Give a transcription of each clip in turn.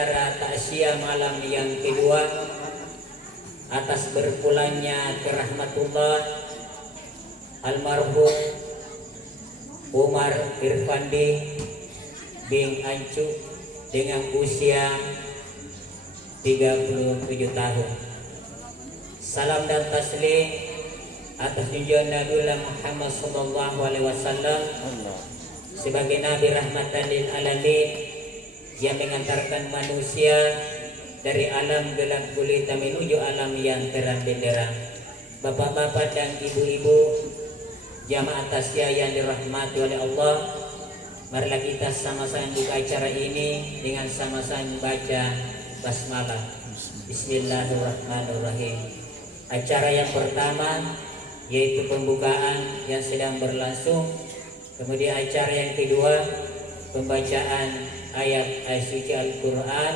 Takziah malam yang kedua atas berpulangnya ke rahmatullah almarhum Umar Irfandi bin Ancu dengan usia 37 tahun. Salam dan taslim atas junjungan Nabi Muhammad sallallahu alaihi wasallam sebagai nabi rahmatan lil alamin yang mengantarkan manusia dari alam gelap gulita menuju alam yang terang benderang. Bapak-bapak dan ibu-ibu jamaah tasya yang dirahmati oleh Allah, marilah kita sama-sama buka acara ini dengan sama-sama membaca basmalah. Bismillahirrahmanirrahim. Acara yang pertama yaitu pembukaan yang sedang berlangsung, kemudian acara yang kedua pembacaan ayat suci Al-Quran,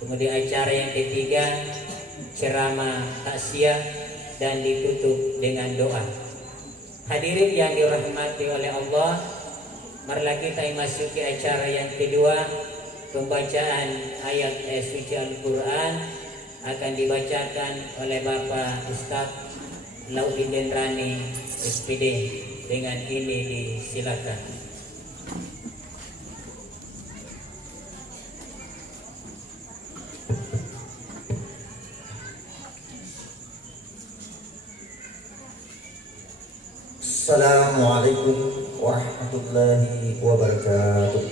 kemudian acara yang ketiga ceramah takziah dan ditutup dengan doa. Hadirin yang dirahmati oleh Allah, marilah kita memasuki acara yang kedua, pembacaan ayat suci Al-Quran akan dibacakan oleh Bapak Ustadz Laudin Denrani SPD. Dengan ini disilakan. Assalamualaikum warahmatullahi wabarakatuh.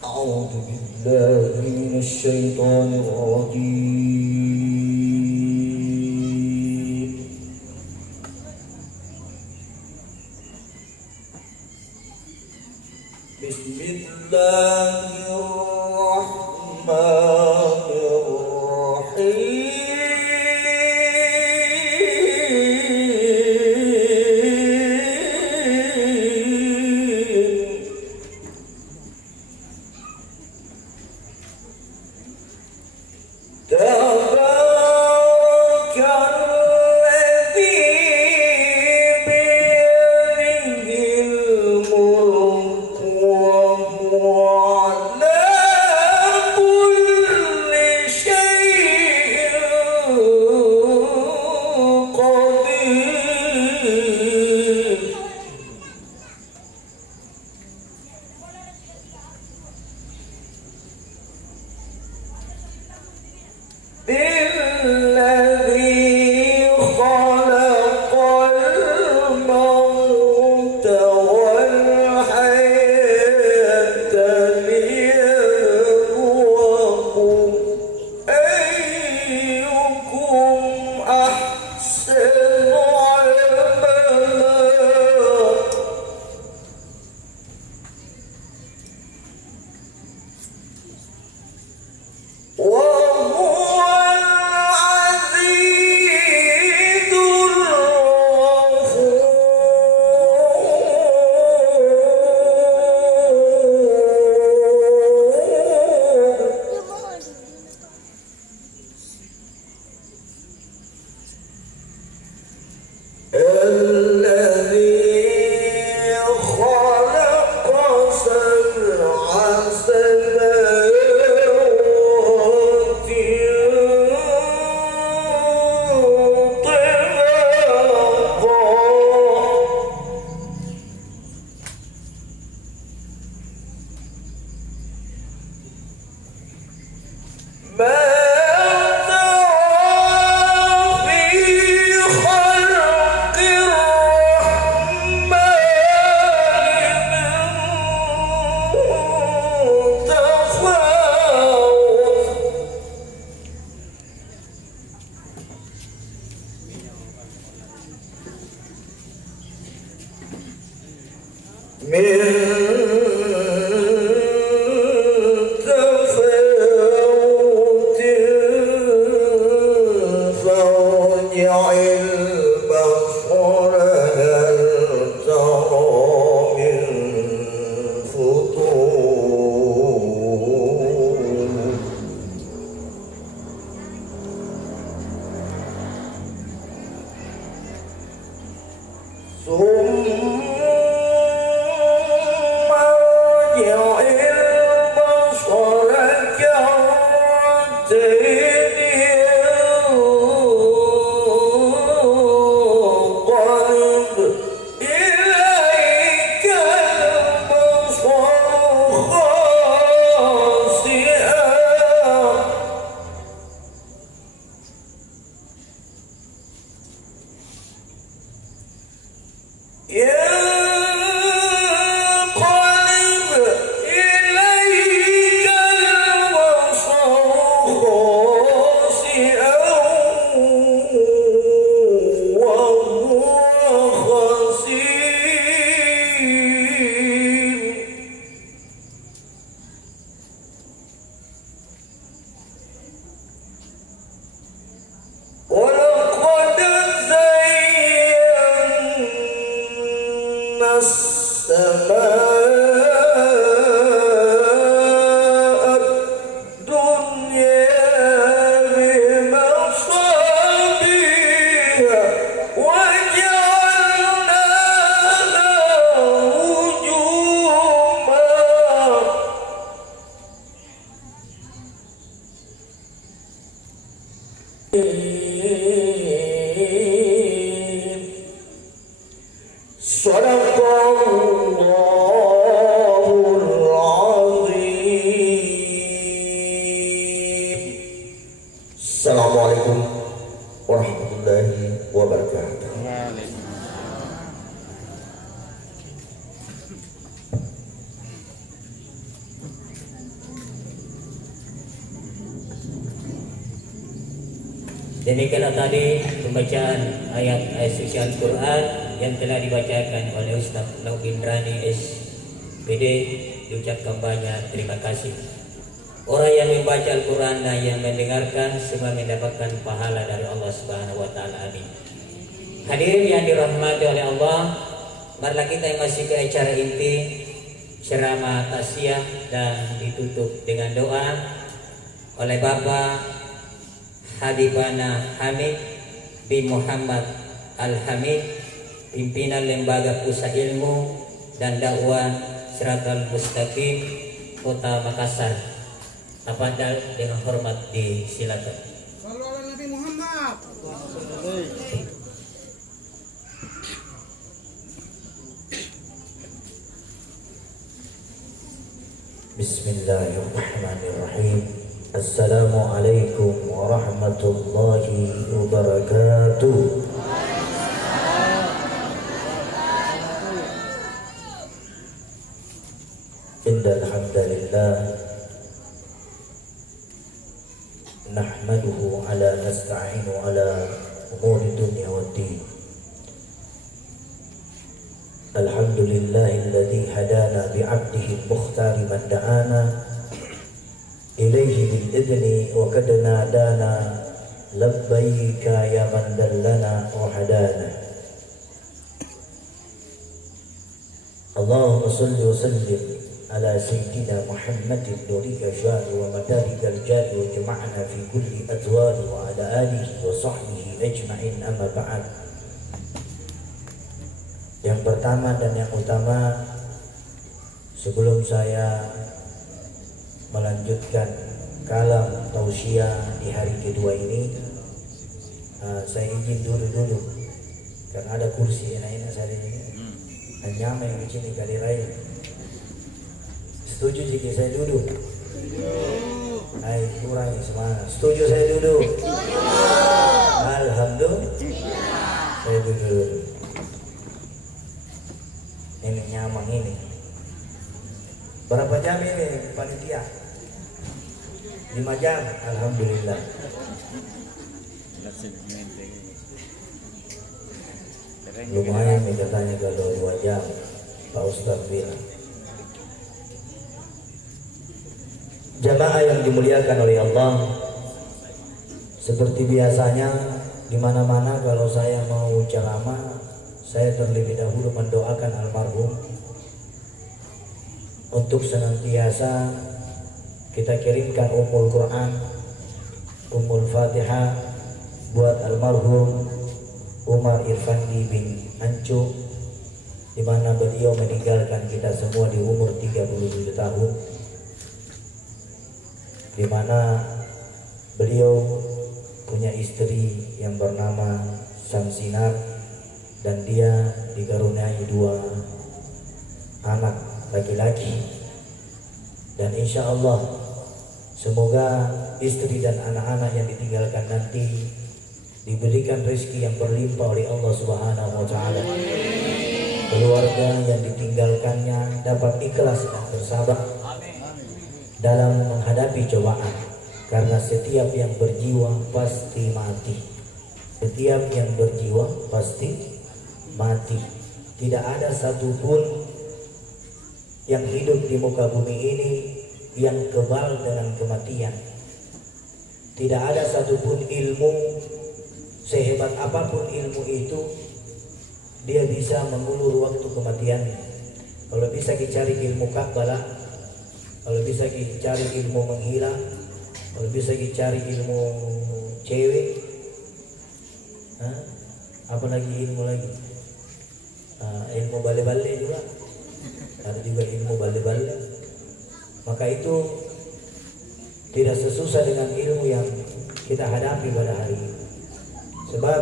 A'udzu billahi minasy syaithanir rajim. Bismillahirrahmanirrahim. ثم Assalamualaikum warahmatullahi wabarakatuh. Demikianlah tadi pembacaan ayat-ayat suci Al-Quran yang telah dibacakan oleh Ustaz Laugindrani SPD. Diucapkan banyak terima kasih. Orang yang membaca Al-Quran dan yang mendengarkan semua mendapatkan pahala dari Allah Subhanahu wa Ta'ala. Amin. Hadirin yang dirahmati oleh Allah, marilah kita masih ke acara inti ceramah taziah dan ditutup dengan doa oleh Bapak Habibana Hamid bin Muhammad Al-Hamid, pimpinan Lembaga Pusat Ilmu dan Dakwah Siratal Mustaqim Kota Makassar. Tafadhal dengan hormat disilakan. Shallu ala Nabi Muhammad. Bismillahirrahmanirrahim. Assalamualaikum warahmatullahi wabarakatuh. Innal hamdalillah nahmaduhu ala nasta'inu ala umuri dunya waddin. Alhamdulillahilladzi hadana bi'abdihi al-mukhtar man da'ana ilayhi bil idni wa qad nadana labbaika ya man dallana wa hadana. Allahumma salli wa sallim ala sayyidina Muhammadin nuri ajari wa madarik al-jari wa jama'na fi kulli adwari wa ala alihi wa sahbihi ajma'in, amma ba'd. Yang pertama dan yang utama, sebelum saya melanjutkan kalam tausiah di hari kedua ini, saya izin dulu karena ada kursi enak-enak saya ini. Hanya yang di sini kali raya. Setuju jika saya duduk? Hai, kurang semangat. Setuju saya duduk? Alhamdulillah. Saya duduk. Ini nyaman ini. Berapa jam ini panitia? 5 jam. Alhamdulillah. Lumayan nih katanya kalau 2 jam. Pak Ustaz bilang. Jamaah yang dimuliakan oleh Allah, seperti biasanya di mana-mana kalau saya mau ceramah, saya terlebih dahulu mendoakan almarhum untuk senantiasa kita kirimkan Ummul Quran, Ummul Fatihah buat almarhum Umar Irfandi bin Ancu, di mana beliau meninggalkan kita semua di umur 37 tahun, di mana beliau punya istri yang bernama Samsinar dan dia dikaruniai 2 anak laki-laki, dan insya Allah semoga istri dan anak-anak yang ditinggalkan nanti diberikan rezeki yang berlimpah oleh Allah Subhanahu wa Ta'ala. Keluarga yang ditinggalkannya dapat ikhlas dan bersabar dalam menghadapi cobaan, karena setiap yang berjiwa pasti mati. Setiap yang berjiwa pasti mati. Tidak ada satupun yang hidup di muka bumi ini yang kebal dengan kematian. Tidak ada satupun ilmu, sehebat apapun ilmu itu, dia bisa mengulur waktu kematiannya. kalau bisa dicari ilmu kabbala, kalau bisa dicari ilmu menghilang, kalau bisa dicari ilmu cewek, apalagi ilmu lagi, ilmu bale-bale juga, ada juga ilmu bale-bale. Maka itu tidak sesusah dengan ilmu yang kita hadapi pada hari ini. Sebab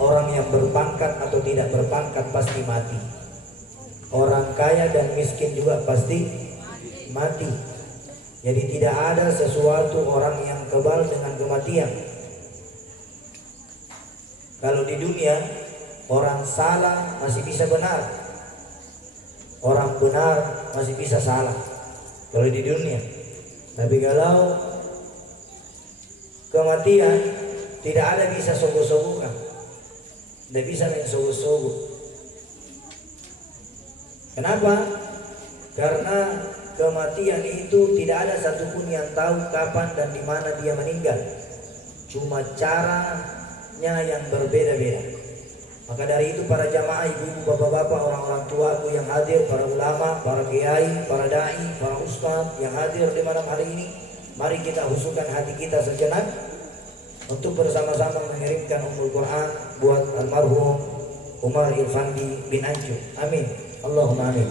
orang yang berpangkat atau tidak berpangkat pasti mati. Orang kaya dan miskin juga pasti mati. Jadi tidak ada sesuatu orang yang kebal dengan kematian. Kalau di dunia orang salah masih bisa benar, orang benar masih bisa salah. Kalau di dunia, tapi kalau kematian tidak ada bisa sogo-sogokan, tidak bisa main sogo-sogo. Kenapa? Karena kematian itu tidak ada satupun yang tahu kapan dan di mana dia meninggal. Cuma caranya yang berbeda-beda. Maka dari itu para jamaah, ibu-ibu, bapak-bapak, orang-orang tuaku yang hadir, para ulama, para kiai, para dai, para ustaz yang hadir di malam hari ini, mari kita khususkan hati kita sejenak untuk bersama-sama mengirimkan Ummul Quran buat almarhum Umar Irfandi bin Ancu. Amin. Allahumma amin.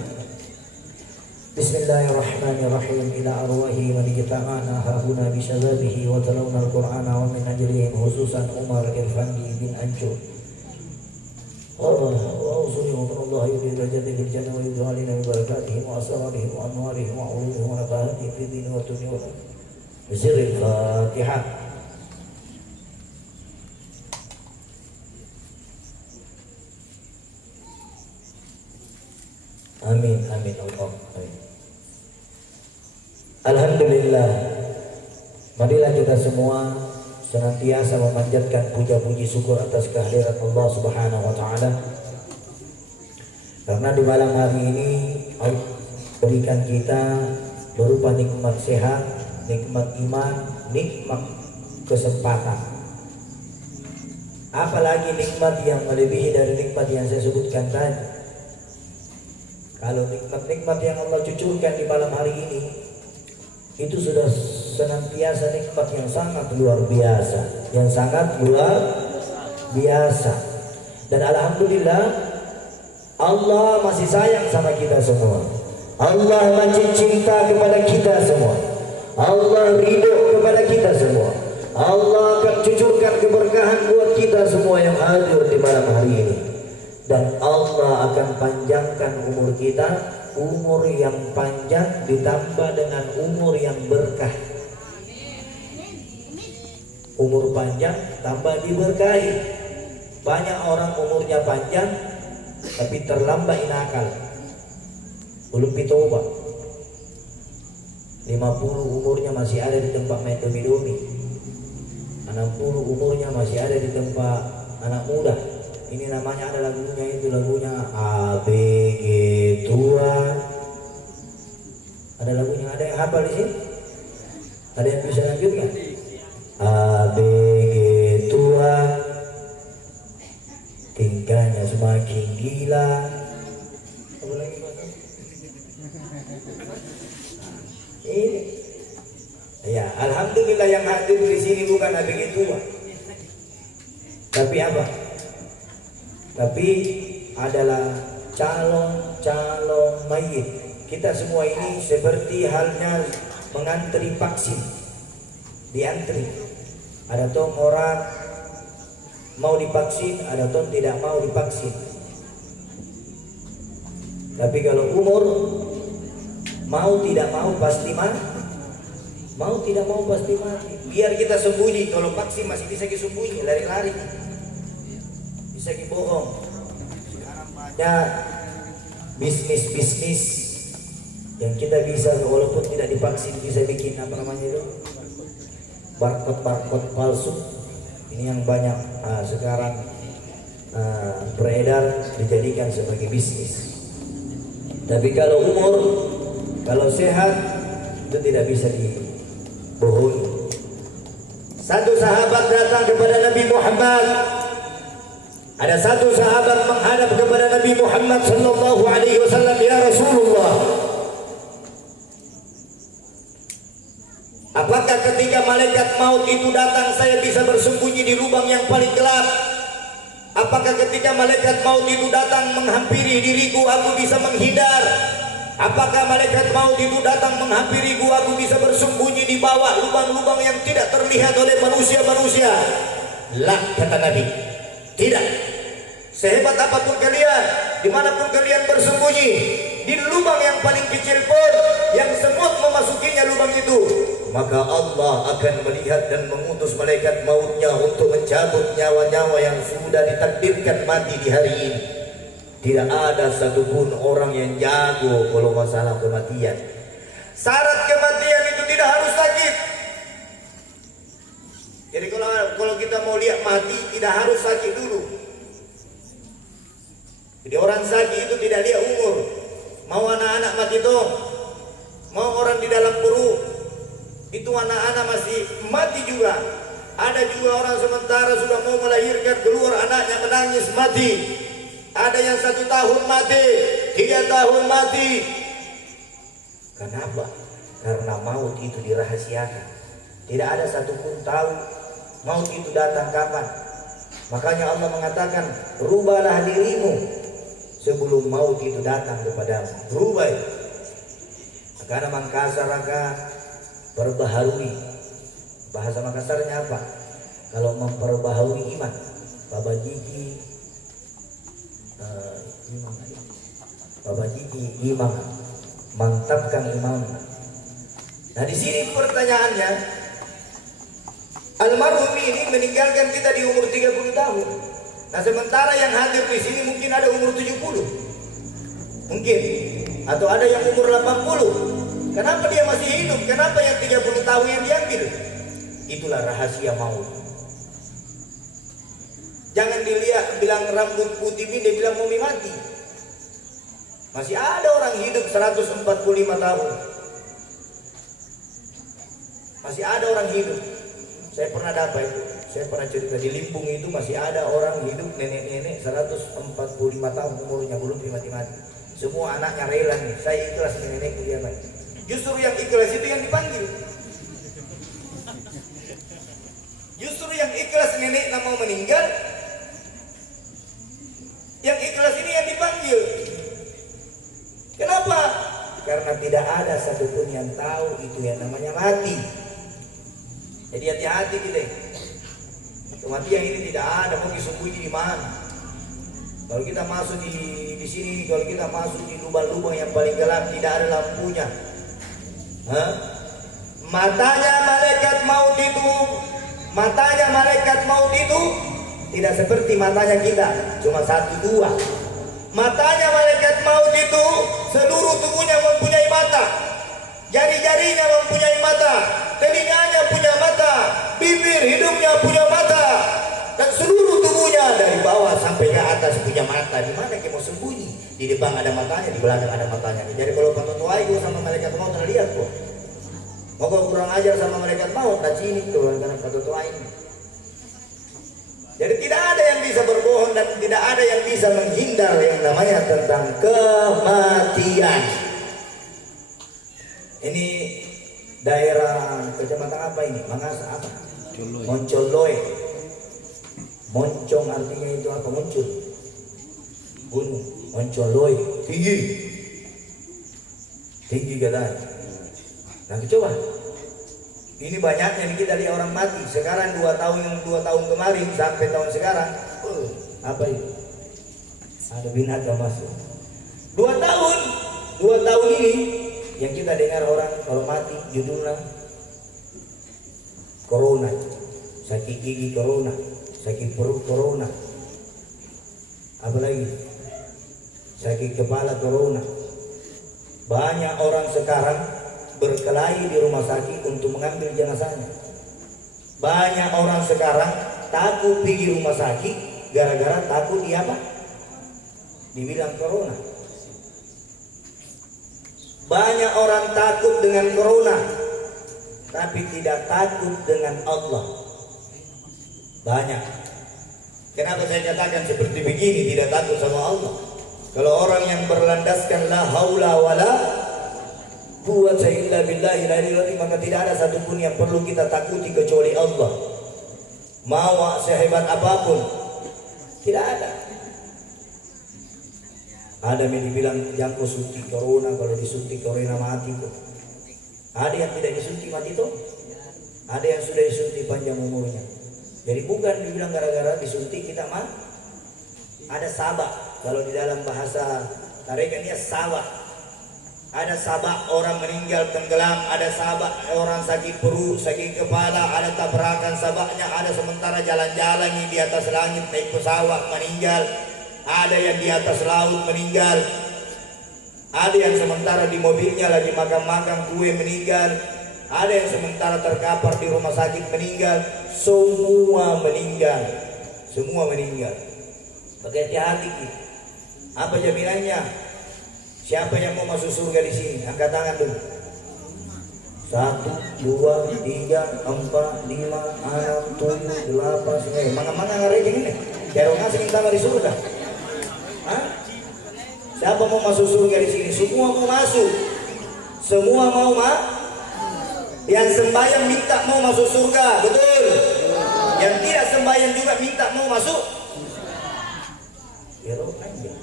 Bismillahirrahmanirrahim. Ila arwahi man ijtama'na hahuna bi syababihi wa talawna al-Qur'ana wa min ajlihim khususan Umar Irfandi bin Ancu. وأوصلهم من الله بدرجته في الجنة ويبدو علينا من بركاتهم وأسرارهم وأنوارهم وعلومهم ونفاهتهم في الدين والدنيا بسر الفاتحة. Amin, amin, Allah, amin. Alhamdulillah, marilah kita semua senantiasa memanjatkan puja-puji syukur atas kehadiran Allah Subhanahu wa taala. Karena di malam hari ini Allah berikan kita berupa nikmat sehat, nikmat iman, nikmat kesempatan. Apalagi nikmat yang melebihi dari nikmat yang saya sebutkan tadi. Kalau nikmat-nikmat yang Allah cucurkan di malam hari ini itu sudah senantiasa nikmat yang sangat luar biasa, yang sangat luar biasa. Dan alhamdulillah Allah masih sayang sama kita semua. Allah masih cinta kepada kita semua. Allah ridho kepada kita semua. Allah akan cucurkan keberkahan buat kita semua yang hadir di malam hari ini. Dan Allah akan panjangkan umur kita, umur yang panjang ditambah dengan umur yang berkah. Umur panjang tambah diberkahi. Banyak orang umurnya panjang tapi terlambat inakal, belum pitoba. 50 umurnya masih ada di tempat main domi-domi, 60 umurnya masih ada di tempat anak muda. Ini namanya ada lagunya, itu lagunya ABG tua. Ada lagunya, ada yang hafal di sini? Ada yang bisa lanjutkan? ABG tua, tingkahnya semakin gila. Apa lagi Pak? Ini. Ya, alhamdulillah yang hadir di sini bukan ABG tua. Tapi apa? Tapi adalah calon mayit. Kita semua ini seperti halnya mengantri vaksin. Diantri. Ada tuh orang mau divaksin, ada tuh tidak mau divaksin. Tapi kalau umur mau tidak mau pasti mati. Mau tidak mau pasti mati. Biar kita sembunyi, kalau vaksin masih bisa disembunyi, lari-lari. Bisa dibohong. Sekarang banyak bisnis yang kita bisa, walaupun tidak divaksin, bisa bikin apa namanya itu, barcode palsu. Ini yang banyak sekarang beredar, dijadikan sebagai bisnis. Tapi kalau umur, kalau sehat, itu tidak bisa dibohongi. Satu sahabat datang kepada Nabi Muhammad. Ada satu sahabat menghadap kepada Nabi Muhammad sallallahu alaihi wasallam, "Ya Rasulullah, apakah ketika malaikat maut itu datang saya bisa bersembunyi di lubang yang paling gelap? Apakah ketika malaikat maut itu datang menghampiri diriku aku bisa menghindar? Apakah malaikat maut itu datang menghampiriku aku bisa bersembunyi di bawah lubang-lubang yang tidak terlihat oleh manusia-manusia?" Lah, kata Nabi, tidak. Sehebat apapun kalian, dimanapun kalian bersembunyi, di lubang yang paling kecil pun, yang semut memasukinya lubang itu, maka Allah akan melihat dan mengutus malaikat mautnya untuk mencabut nyawa-nyawa yang sudah ditakdirkan mati di hari ini. Tidak ada satupun orang yang jago kalau masalah kematian. Syarat kematian itu tidak harus sakit. Jadi kalau kita mau lihat mati, tidak harus sakit dulu. Jadi orang sakit itu tidak lihat umur. Mau anak-anak mati dong, mau orang di dalam perut, itu anak-anak masih mati juga. Ada juga orang sementara sudah mau melahirkan, keluar anaknya menangis mati. Ada yang 1 tahun mati, 3 tahun mati. Kenapa? Karena maut itu dirahasiakan. Tidak ada satupun tahu maut itu datang kapan. Makanya Allah mengatakan, rubahlah dirimu sebelum maut itu datang kepadamu. Rubah. Karena Makassaraka perbaharui. Bahasa Makassarnya apa? Kalau memperbaharui iman, babajiki imam, mantapkan iman. Nah di sini pertanyaannya, almarhum ini meninggalkan kita di umur 30 tahun. Nah sementara yang hadir di sini mungkin ada umur 70, mungkin, atau ada yang umur 80. Kenapa dia masih hidup? Kenapa yang 30 tahun yang diambil? Itulah rahasia maut. Jangan dilihat bilang rambut putih ini dia bilang mau mati. Masih ada orang hidup 145 tahun. Masih ada orang hidup. Saya pernah dapat itu. Saya pernah cerita di Limpung itu masih ada orang hidup, nenek-nenek 145 tahun umurnya belum mati-mati. Semua anaknya rela nih, saya ikhlas nenekku dia mati. Justru yang ikhlas itu yang dipanggil. Justru yang ikhlas nenek mau meninggal, yang ikhlas ini yang dipanggil. Kenapa? Karena tidak ada satupun yang tahu itu yang namanya mati. Jadi hati-hati kita. Kematian ini tidak ada, mau disembunyi di mana. Kalau kita masuk di sini, kalau kita masuk di lubang-lubang yang paling gelap, tidak ada lampunya. Matanya malaikat maut itu tidak seperti matanya kita, cuma 1, 2. Matanya malaikat maut itu seluruh tubuhnya mempunyai mata, jari-jarinya mempunyai mata, telinganya punya mata, bibir hidungnya punya mata, dan seluruh tubuhnya dari bawah sampai ke atas punya mata. Di mana kita mau sembunyi? Di depan ada matanya, di belakang ada matanya. Jadi kalau patutuai itu sama malaikat maut lihat kok. Mau kurang ajar sama malaikat maut, tak cinik tuh karena patutuai ini. Jadi tidak ada yang bisa berbohong dan tidak ada yang bisa menghindar yang namanya tentang kematian. Ini daerah kecamatan apa ini? Mangasa apa? Moncoloy. Moncong artinya itu apa? Muncul. Gunung. Moncoloy. Tinggi katanya. Nah coba. Ini banyaknya nih kita lihat orang mati. Sekarang 2 tahun kemarin sampai tahun sekarang. Apa itu? Ada binatang masuk. 2 tahun ini yang kita dengar orang kalau mati judulnya corona, sakit gigi corona, sakit perut corona, apalagi sakit kepala corona. Banyak orang sekarang berkelahi di rumah sakit untuk mengambil jenazahnya. Banyak orang sekarang takut pergi rumah sakit gara-gara takut di apa? Dibilang corona. Banyak orang takut dengan corona, tapi tidak takut dengan Allah. Banyak. Kenapa saya katakan seperti begini, tidak takut sama Allah? Kalau orang yang berlandaskan la haula wala quwwata illa billahi maka tidak ada satupun yang perlu kita takuti kecuali Allah. Mau sehebat apapun, tidak ada. Ada yang dibilang jangkau suntik corona, kalau disuntik corona mati kok. Ada yang tidak disuntik mati toh. Ada yang sudah disuntik panjang umurnya. Jadi bukan dibilang gara-gara disuntik kita mah. Ada sabak, kalau di dalam bahasa tarekat sabak. Ada sabak orang meninggal tenggelam, ada sabak orang sakit perut, sakit kepala, ada tabrakan sabaknya, ada sementara jalan-jalan di atas langit naik pesawat meninggal. Ada yang di atas laut meninggal. Ada yang sementara di mobilnya lagi makan-makan kue meninggal. Ada yang sementara terkapar di rumah sakit meninggal. Semua meninggal. Semua meninggal. Pakai hati-hati. Apa jaminannya? Siapa yang mau masuk surga di sini? Angkat tangan dulu. 1, 2, 3, 4, 5, 6, 7, 8, 9. Mana-mana ngarejeng ini? Jarang ngasih sama di surga. Hah? Siapa mau masuk surga di sini? Semua mau masuk. Semua mau Yang sembahyang minta mau masuk surga, betul? Yang tidak sembahyang juga minta mau masuk. Ya aja.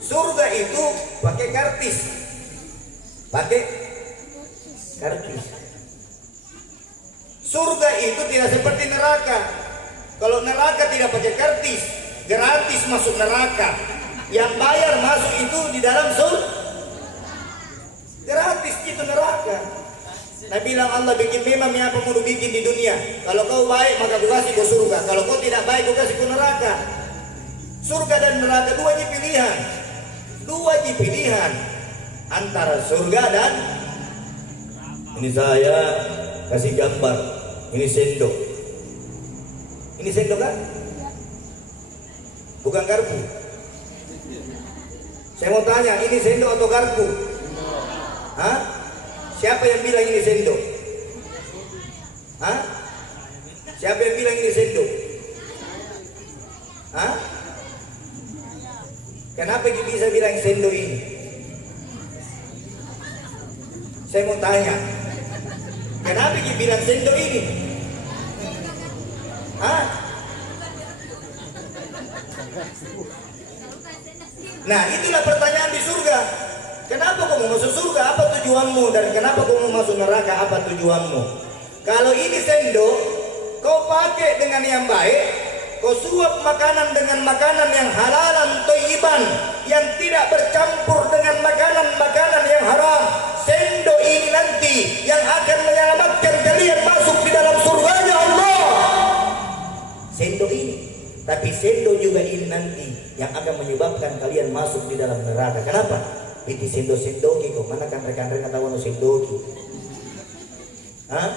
Surga itu pakai kartis. Pakai kartis. Surga itu tidak seperti neraka. Kalau neraka tidak pakai kartis, gratis masuk neraka. Yang bayar masuk itu di dalam surga. Gratis itu neraka. Nah bilang Allah bikin memang apa mau bikin di dunia. Kalau kau baik maka ku kasih ke surga. Kalau kau tidak baik ku kasih ke neraka. Surga dan neraka dua pilihan. Dua pilihan antara surga dan ini saya kasih gambar. Ini sendok. Ini sendok kan? Bukan garpu. Saya mau tanya, ini sendok atau garpu? Hah? Siapa yang bilang ini sendok? Hah? Siapa yang bilang ini sendok? Hah? Kenapa kita bisa bilang sendok ini? Saya mau tanya. Kenapa kita bilang sendok ini? Hah? Nah, itulah pertanyaan di surga. Kenapa kamu masuk surga? Apa tujuanmu? Dan kenapa kamu masuk neraka? Apa tujuanmu? Kalau ini sendok, kau pakai dengan yang baik, kau suap makanan dengan makanan yang halalan, thayyiban, yang tidak bercampur dengan makanan-makanan yang haram. Sendok ini nanti yang akan menyelamatkan kalian masuk di dalam surganya Allah. Sendok ini. Tapi sendok juga ini nanti yang akan menyebabkan kalian masuk di dalam neraka. Kenapa? Itu sendok-sendoki kok. Mana kan rekan-rekan tahu sendoki? Hah?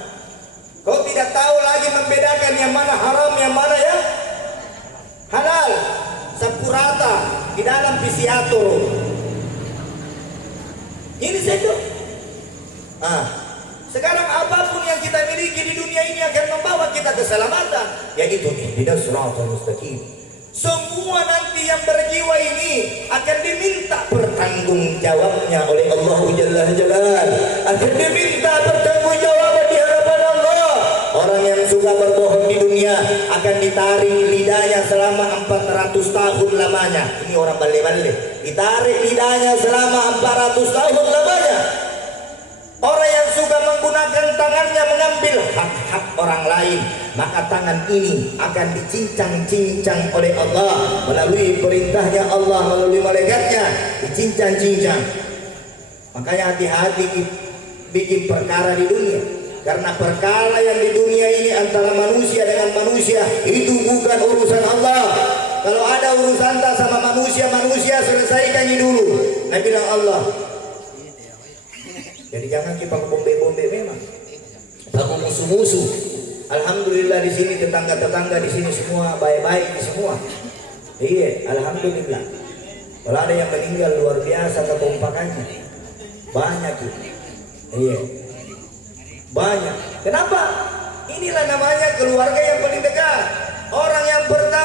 Kau tidak tahu lagi membedakan yang mana haram, yang mana ya halal. Sampurata di dalam pisiatur. Ini sendok. Sekarang apapun yang kita miliki di dunia ini akan membawa kita keselamatan, yaitu ihdinas siratal mustaqim. Semua nanti yang berjiwa ini akan diminta pertanggungjawabnya oleh Allah Jalla Jalal. Akan diminta pertanggungjawaban di hadapan Allah. Orang yang suka berbohong di dunia akan ditarik lidahnya selama 400 tahun lamanya. Ini orang bale-bale. Ditarik lidahnya selama 400 tahun lamanya. Orang yang suka menggunakan tangannya mengambil hak-hak orang lain, maka tangan ini akan dicincang-cincang oleh Allah melalui perintahnya Allah, melalui malaikatnya, dicincang-cincang. Makanya hati-hati bikin perkara di dunia, karena perkara yang di dunia ini antara manusia dengan manusia itu bukan urusan Allah. Kalau ada urusan tak sama manusia, manusia selesaikan ini dulu. Nabi bilang Allah. Jadi jangan kita bombe-bombe memang. Aku musuh-musuh. Alhamdulillah di sini tetangga-tetangga di sini semua baik-baik semua. Iya, alhamdulillah. Kalau ada yang meninggal luar biasa kekompakannya. Banyak itu. Iya. Banyak. Kenapa? Inilah namanya keluarga yang paling dekat. Orang yang pertama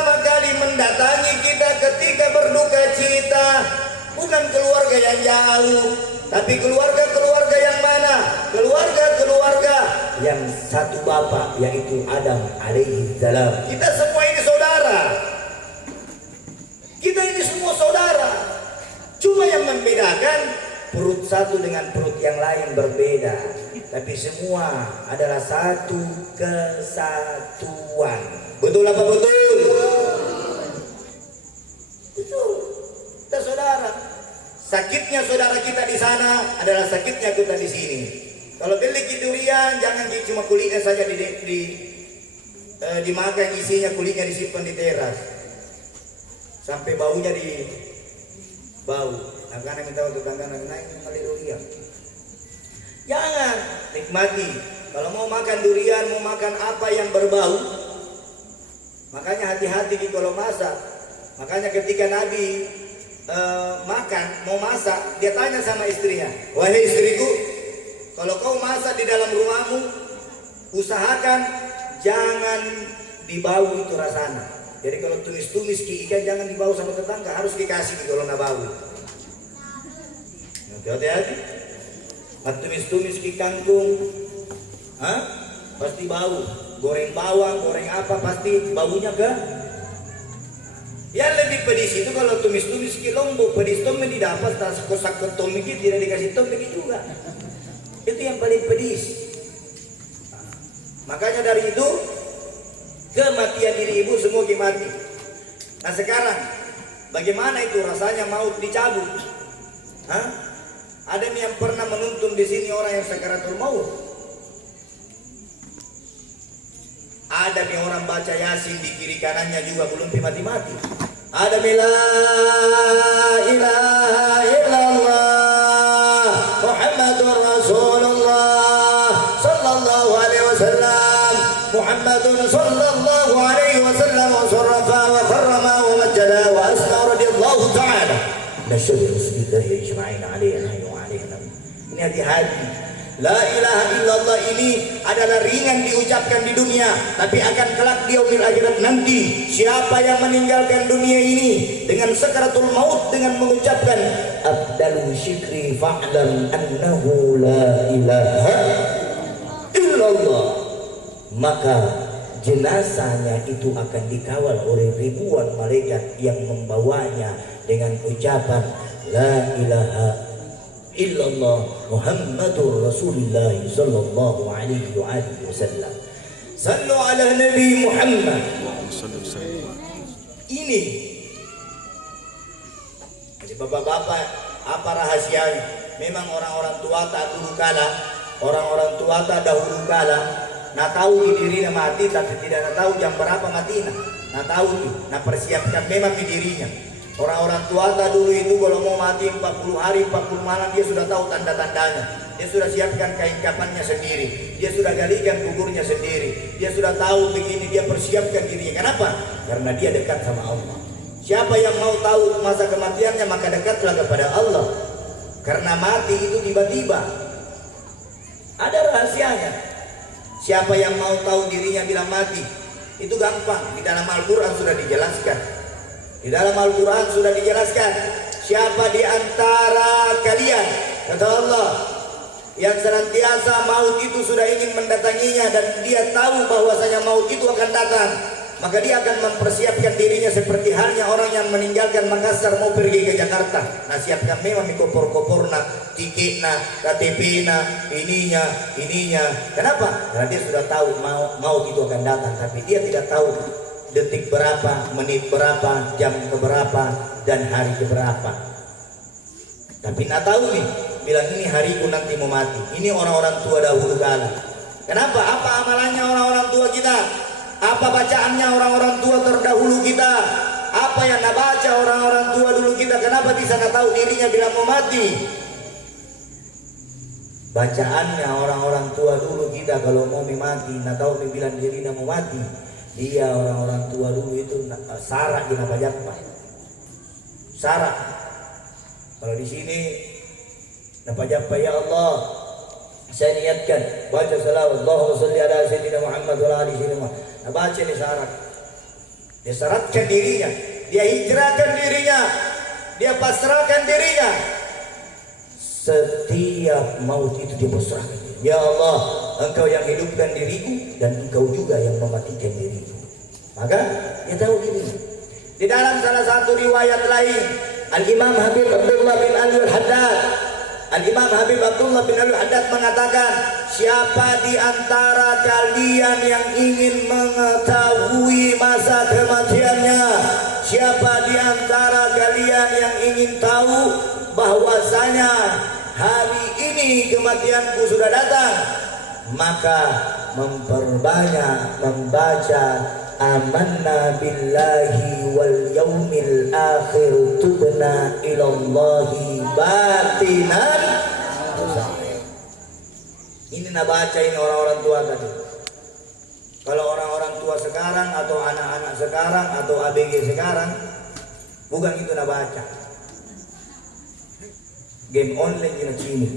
mendatangi kita ketika berduka cita bukan keluarga yang jauh, tapi keluarga-keluarga yang mana? Keluarga-keluarga yang satu bapak, yaitu Adam alaihi salam. Kita semua ini saudara. Kita ini semua saudara. Cuma yang membedakan perut satu dengan perut yang lain berbeda, tapi semua adalah satu kesatuan. Betul apa betul? Betul. Kita saudara. Sakitnya saudara kita di sana adalah sakitnya kita di sini. Kalau beli durian jangan cuma kulitnya saja dimakan, isinya kulitnya disimpan di teras sampai baunya di bau. Nah, karena minta untuk tangga naik kali durian. Jangan nikmati. Kalau mau makan durian, mau makan apa yang berbau, makanya hati-hati kalau masak. Makanya ketika Nabi mau masak, dia tanya sama istrinya, wahai istriku, kalau kau masak di dalam rumahmu, usahakan jangan dibau itu rasanya. Jadi kalau tumis-tumis ikan jangan dibawa sama tetangga, harus dikasih kalau nak bau. Hati-hati. Tumis-tumis kangkung, pasti bau. Goreng bawang, goreng apa, pasti baunya ke. Yang lebih pedis itu kalau tumis-tumis lombok, pedis tom ini dapat tas kosak tom ini tidak dikasih tom ini juga. Itu yang paling pedis. Makanya dari itu kematian diri ibu semua mati. Nah sekarang bagaimana itu rasanya maut dicabut? Ada yang pernah menuntun di sini orang yang sakaratul maut? Ada nih orang baca Yasin di kiri kanannya juga belum mati-mati. Ada la ilaha illallah Muhammadur Rasulullah sallallahu alaihi wasallam Muhammadun sallallahu alaihi wasallam wa sarrafa wa karrama wa majjada wa asna radiyallahu ta'ala nasyadu bismillahi ajma'in alaina wa alaina. Ini hati-hati. La ilaha illallah ini adalah ringan diucapkan di dunia, tapi akan kelak di yaumil akhirat nanti. Siapa yang meninggalkan dunia ini dengan sakaratul maut dengan mengucapkan afdalu syikri fa'lam annahu la ilaha illallah, maka jenazahnya itu akan dikawal oleh ribuan malaikat yang membawanya dengan ucapan la ilaha illallah Muhammadur Rasulullah sallallahu alaihi wasallam. Sallu ala Nabi Muhammad. Ini jadi bapak-bapak, apa rahasianya? Memang orang-orang tua tak dulu kala, orang-orang tua tak dahulu kala, nak tahu dirinya mati tapi tidak tahu jam berapa matinya. Nak tahu tu, nak persiapkan memang dirinya. Orang-orang tua dulu itu kalau mau mati 40 hari 40 malam dia sudah tahu tanda-tandanya. Dia sudah siapkan kain kafannya sendiri. Dia sudah galikan kuburnya sendiri. Dia sudah tahu begini, dia persiapkan dirinya. Kenapa? Karena dia dekat sama Allah. Siapa yang mau tahu masa kematiannya maka dekatlah kepada Allah. Karena mati itu tiba-tiba. Ada rahasianya. Siapa yang mau tahu dirinya bila mati, itu gampang. Di dalam Al-Quran sudah dijelaskan. Di dalam Al-Quran sudah dijelaskan, siapa di antara kalian, kata Allah, yang senantiasa maut itu sudah ingin mendatanginya dan dia tahu bahwasanya maut itu akan datang, maka dia akan mempersiapkan dirinya seperti halnya orang yang meninggalkan Makassar mau pergi ke Jakarta. Nah siapkan memang kopor-koporna, tiketna, KTP-na, ininya. Kenapa? Karena dia sudah tahu maut itu akan datang, tapi dia tidak tahu detik berapa, menit berapa, jam keberapa, dan hari keberapa. Tapi nak tahu nih, bilang ini hariku nanti mau mati. Ini orang-orang tua dahulu kala. Kenapa? Apa amalannya orang-orang tua kita? Apa bacaannya orang-orang tua terdahulu kita? Apa yang nak baca orang-orang tua dulu kita? Kenapa bisa nak tahu dirinya bila mau mati? Bacaannya orang-orang tua dulu kita kalau mau mati, nak tahu bilang dirinya mau mati. Dia orang-orang tua dulu itu sarak di Napajappa. Sarak. Kalau di sini Napajappa, ya Allah, saya niatkan baca salawat Allahumma sholli ala sayyidina Muhammad wa ala ali sayyidina Muhammad. Nah, baca nih sarak. Dia syaratkan dirinya, dia hijrahkan dirinya, dia pasrahkan dirinya. Setiap maut itu dia pasrahkan. Ya Allah, Engkau yang hidupkan diriku dan Engkau juga yang mematikan diriku. Maka dia tahu dirinya. Di dalam salah satu riwayat lain, Al-Imam Habib Abdullah bin Ali Al-Haddad, Al-Imam Habib Abdullah bin Ali Al-Haddad mengatakan, siapa di antara kalian yang ingin mengetahui masa kematiannya? Siapa di antara kalian yang ingin tahu bahwasanya hari ini kematianku sudah datang? Maka memperbanyak membaca amanna billahi wal yaumil akhir tubna ilallahi batinan. Ini baca ini orang-orang tua tadi. Kalau orang-orang tua sekarang atau anak-anak sekarang atau ABG sekarang, bukan itu baca. Game online di sini.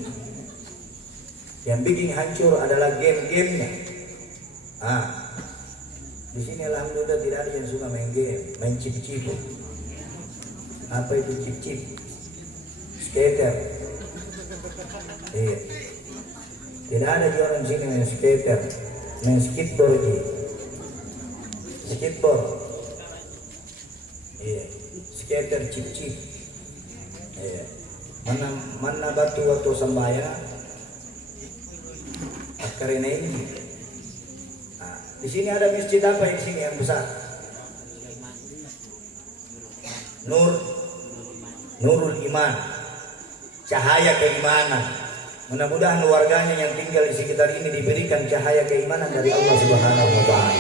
Yang bikin hancur adalah game-gamenya. Di sini alhamdulillah tidak ada yang suka main game, main chip-chip. Apa itu chip-chip? Skater. Iya. Tidak ada orang sini main skater, main skateboard. Skateboard. Iya. Skater chip-chip. Iya. Mana batu waktu sembahyang? Karena ini. Di sini ada masjid apa di sini yang besar? Nurul Iman, cahaya keimanan. Mudah-mudahan warganya yang tinggal di sekitar ini diberikan cahaya keimanan dari Allah Subhanahu wa taala.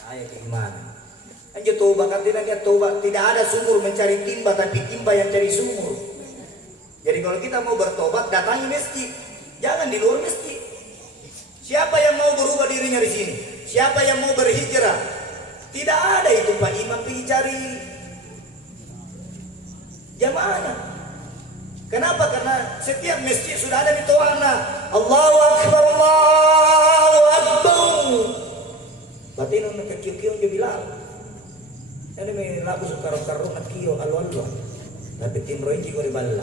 Cahaya keimanan. Anjir tobat katanya tobat, tidak ada sumur mencari timba tapi timba yang cari sumur. Jadi kalau kita mau bertobat datangi masjid, jangan di luar masjid. Siapa yang mau berubah dirinya di sini? Siapa yang mau berhijrah? Tidak ada itu Pak Imam pergi cari jamaahnya. Kenapa? Karena setiap masjid sudah ada di toana. Allahu Akbar, Allahu Akbar. Batin untuk kecil-kecil dia bilang. Ini may lagu sekarang-karang at kiyo alwalwa. Tapi tim roji ko riballa.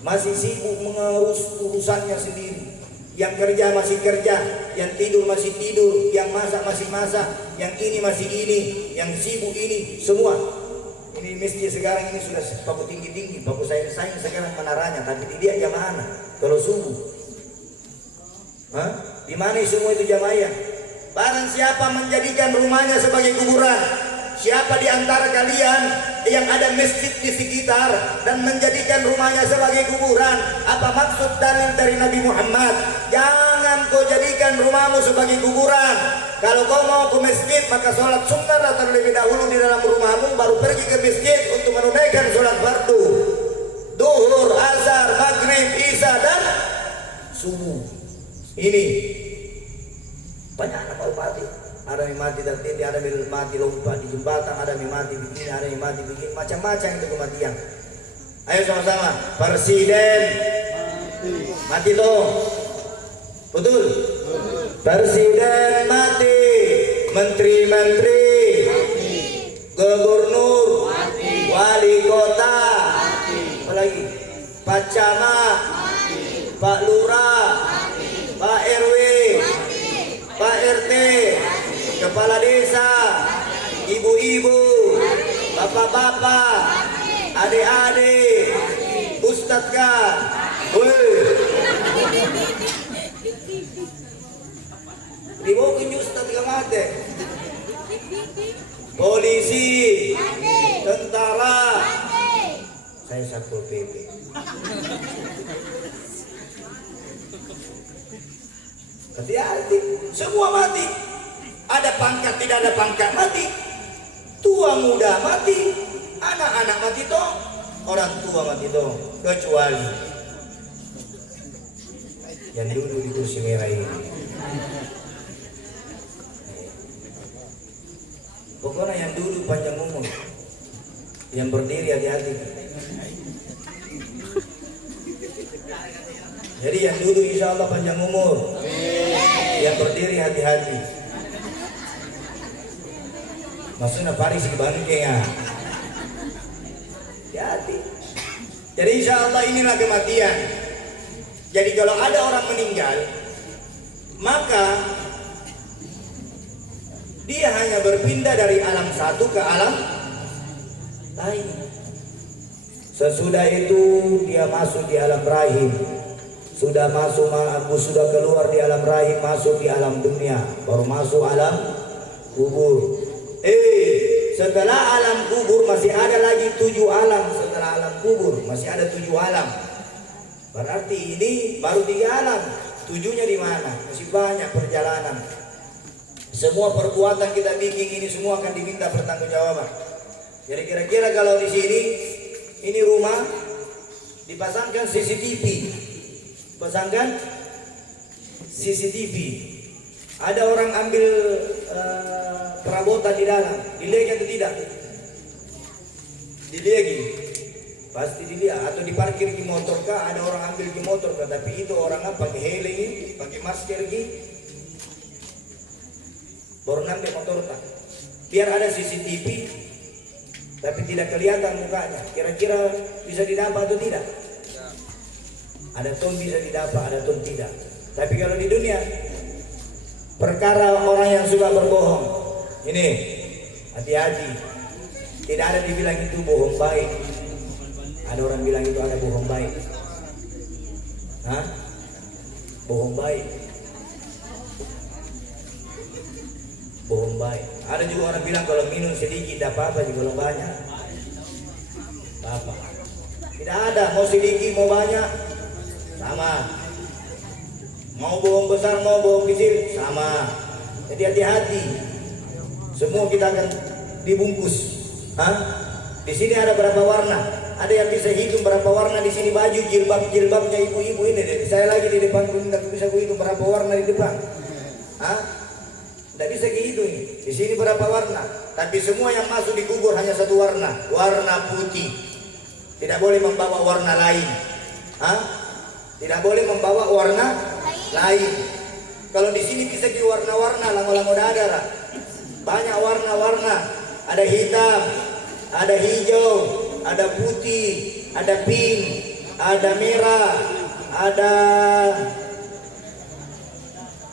Masih sibuk mengurus urusannya sendiri. Yang kerja masih kerja, yang tidur masih tidur, yang masak masih masak, yang ini masih ini, yang sibuk ini, semua. Ini masjid sekarang ini sudah bagus tinggi-tinggi, bagus sayang-sayang sekarang menaranya, tapi dia jamaah kalau subuh. Di mana semua itu jamaah? Barang siapa menjadikan rumahnya sebagai kuburan, siapa di antara kalian yang ada masjid di sekitar dan menjadikan rumahnya sebagai kuburan, apa maksud dalil dari Nabi Muhammad? Jangan kau jadikan rumahmu sebagai kuburan. Kalau kau mau ke masjid maka sholat sunnah terlebih dahulu di dalam rumahmu, baru pergi ke masjid untuk menunaikan sholat fardu, duhur, azhar, maghrib, isya dan subuh. Ini banyak anak mau mati. Ada yang mati tertindih, ada yang mati lompat di jembatan, ada yang mati begini, ada yang mati begini, macam-macam itu kematian. Ayo sama-sama, presiden mati toh, betul? Presiden mati, menteri-menteri, gubernur, wali kota, apalagi, Pak Camat, Pak Lurah, Pak RW, Pak RT, kepala desa, ibu-ibu, bapak-bapak, adik-adik, ustadz kah? Dibawa ke ustadz kah mati? Polisi, tentara, saya Satpol PP. Hati-hati, semua mati. Ada pangkat, tidak ada pangkat mati. Tua muda mati, anak-anak mati toh, orang tua mati toh, kecuali yang duduk di kursi merah ini. Pokoknya yang duduk panjang umur, yang berdiri hati-hati. Jadi yang duduk insya Allah panjang umur, yang berdiri hati-hati. Maksudnya Paris di bangke ya. Hati. Jadi insya Allah inilah kematian. Jadi kalau ada orang meninggal, maka dia hanya berpindah dari alam satu ke alam lain. Sesudah itu dia masuk di alam rahim. Sudah keluar di alam rahim, masuk di alam dunia, baru masuk alam kubur. Setelah alam kubur masih ada lagi 7 alam. Setelah alam kubur masih ada 7 alam. Berarti ini baru 3 alam. 7-nya di mana? Masih banyak perjalanan. Semua perbuatan kita bikin ini semua akan diminta pertanggungjawaban. Jadi kira-kira kalau di sini ini rumah dipasangkan CCTV. Pasangkan CCTV. Ada orang ambil perabotan di dalam, dilihat atau tidak? Dilihat, pasti dilihat. Atau diparkir di motor kah? Ada orang ambil di motor kah? Tapi itu orang apa? Pakai helm, pakai masker baru nampak motor kah? Biar ada CCTV, tapi tidak kelihatan mukanya. Kira-kira bisa didapat atau tidak? Ada ton bisa didapat, ada ton tidak. Tapi kalau di dunia, perkara orang yang suka berbohong, ini hati-hati. Tidak ada dibilang itu bohong baik. Ada orang bilang itu ada bohong baik. Hah? Bohong baik. Bohong baik. Ada juga orang bilang kalau minum sedikit tidak apa-apa, kalau banyak apa? Tidak ada, mau sedikit mau banyak sama. Mau bohong besar, mau bohong kecil, sama. Jadi hati-hati. Semua kita akan dibungkus. Di sini ada berapa warna? Ada yang bisa hitung berapa warna di sini baju jilbabnya ibu-ibu ini deh. Saya lagi di depan pun tidak bisa hitung berapa warna di depan. Tidak bisa dihitung. Di sini berapa warna? Tapi semua yang masuk di kubur hanya satu warna, warna putih. Tidak boleh membawa warna lain. Tidak boleh membawa warna lain. Kalau di sini bisa di warna-warna, lama-lama dadar. Banyak warna-warna. Ada hitam, ada hijau, ada putih, ada pink, ada merah, ada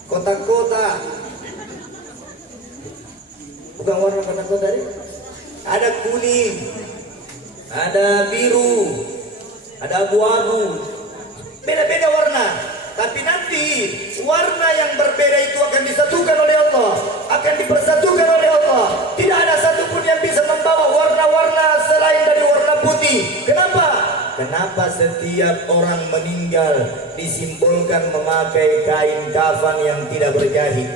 kotak-kotak. Bukan warna kotak-kotak ini. Ada kuning, ada biru, ada abu-abu. Beda-beda warna. Tapi nanti warna yang berbeda itu akan disatukan oleh Allah, akan dipersatukan oleh Allah. Tidak ada satupun yang bisa membawa warna-warna selain dari warna putih. Kenapa? Kenapa setiap orang meninggal disimbolkan memakai kain kafan yang tidak berjahit?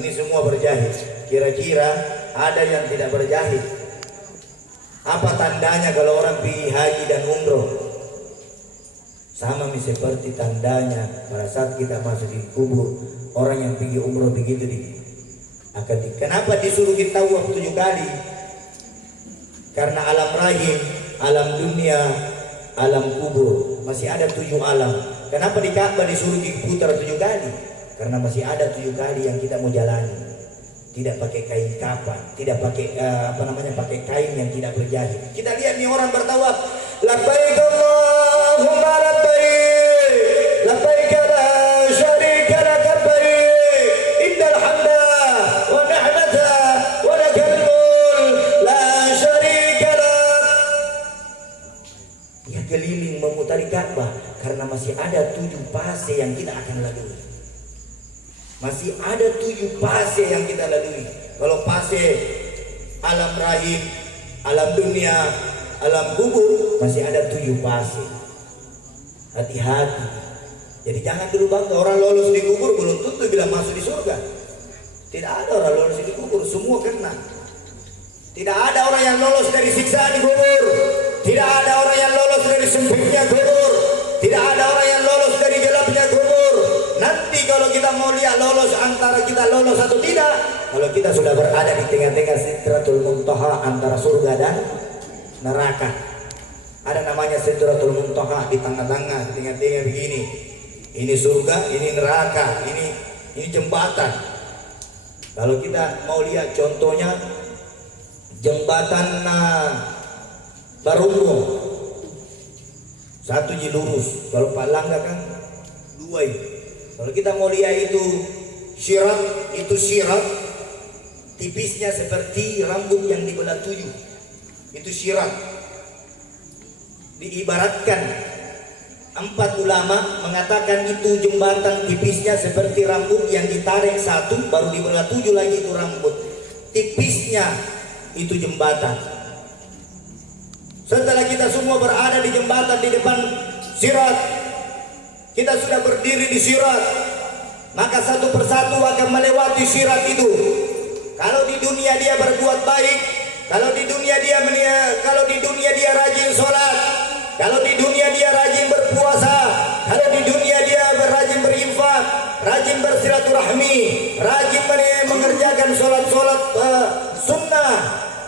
Ini semua berjahit. Kira-kira ada yang tidak berjahit? Apa tandanya kalau orang pergi haji dan umroh? Sama seperti tandanya pada saat kita masuk di kubur. Orang yang pergi umroh begitu kenapa disuruh kita tawaf 7 kali? Karena alam rahim, alam dunia, alam kubur masih ada 7 alam. Kenapa di Ka'bah disuruh diputar 7 kali? Karena masih ada 7 kali yang kita mau jalani. Tidak pakai kain kafan, tidak pakai pakai kain yang tidak berjahit. Kita lihat nih orang bertawaf, labbaik Allahumma labbaik, labbaik la syarika lak labbaik, innal hamda wa ni'mata wa lakal mulk la syarika lak. Ya keliling memutari Ka'bah karena masih ada 7 fase yang kita akan lalui. Masih ada 7 fase yang kita lalui. Kalau fase alam rahim, alam dunia, alam kubur, masih ada 7 fase. Hati-hati. Jadi jangan dulu bangga orang lolos di kubur belum tentu bilang masuk di surga. Tidak ada orang lolos di kubur, semua kena. Tidak ada orang yang lolos dari siksaan di kubur. Tidak ada orang yang lolos dari sempitnya kubur. Tidak ada orang yang lolos dari gelapnya kubur. Nanti kalau kita mau lihat lolos antara kita lolos atau tidak, kalau kita sudah berada di tengah-tengah Sidratul Muntaha antara surga dan neraka. Ada namanya Sidratul Muntaha di tengah-tengah, tengah-tengah begini. Ini surga, ini neraka, ini jembatan. Kalau kita mau lihat contohnya jembatan Barumbo satu ji lurus, kalau Palangga kan dua ini. Kalau kita mau lihat itu syirat tipisnya seperti rambut yang dibelah 7. Itu syirat. Diibaratkan 4 ulama mengatakan itu jembatan tipisnya seperti rambut yang ditarik 1 baru dibelah 7 lagi itu rambut. Tipisnya itu jembatan. Setelah kita semua berada di jembatan di depan sirat, kita sudah berdiri di sirat, maka satu persatu akan melewati sirat itu. Kalau di dunia dia berbuat baik, kalau di dunia dia rajin sholat, kalau di dunia dia rajin berpuasa, kalau di dunia dia rajin berinfak, rajin bersilaturahmi, rajin mengerjakan sholat-sholat sunnah,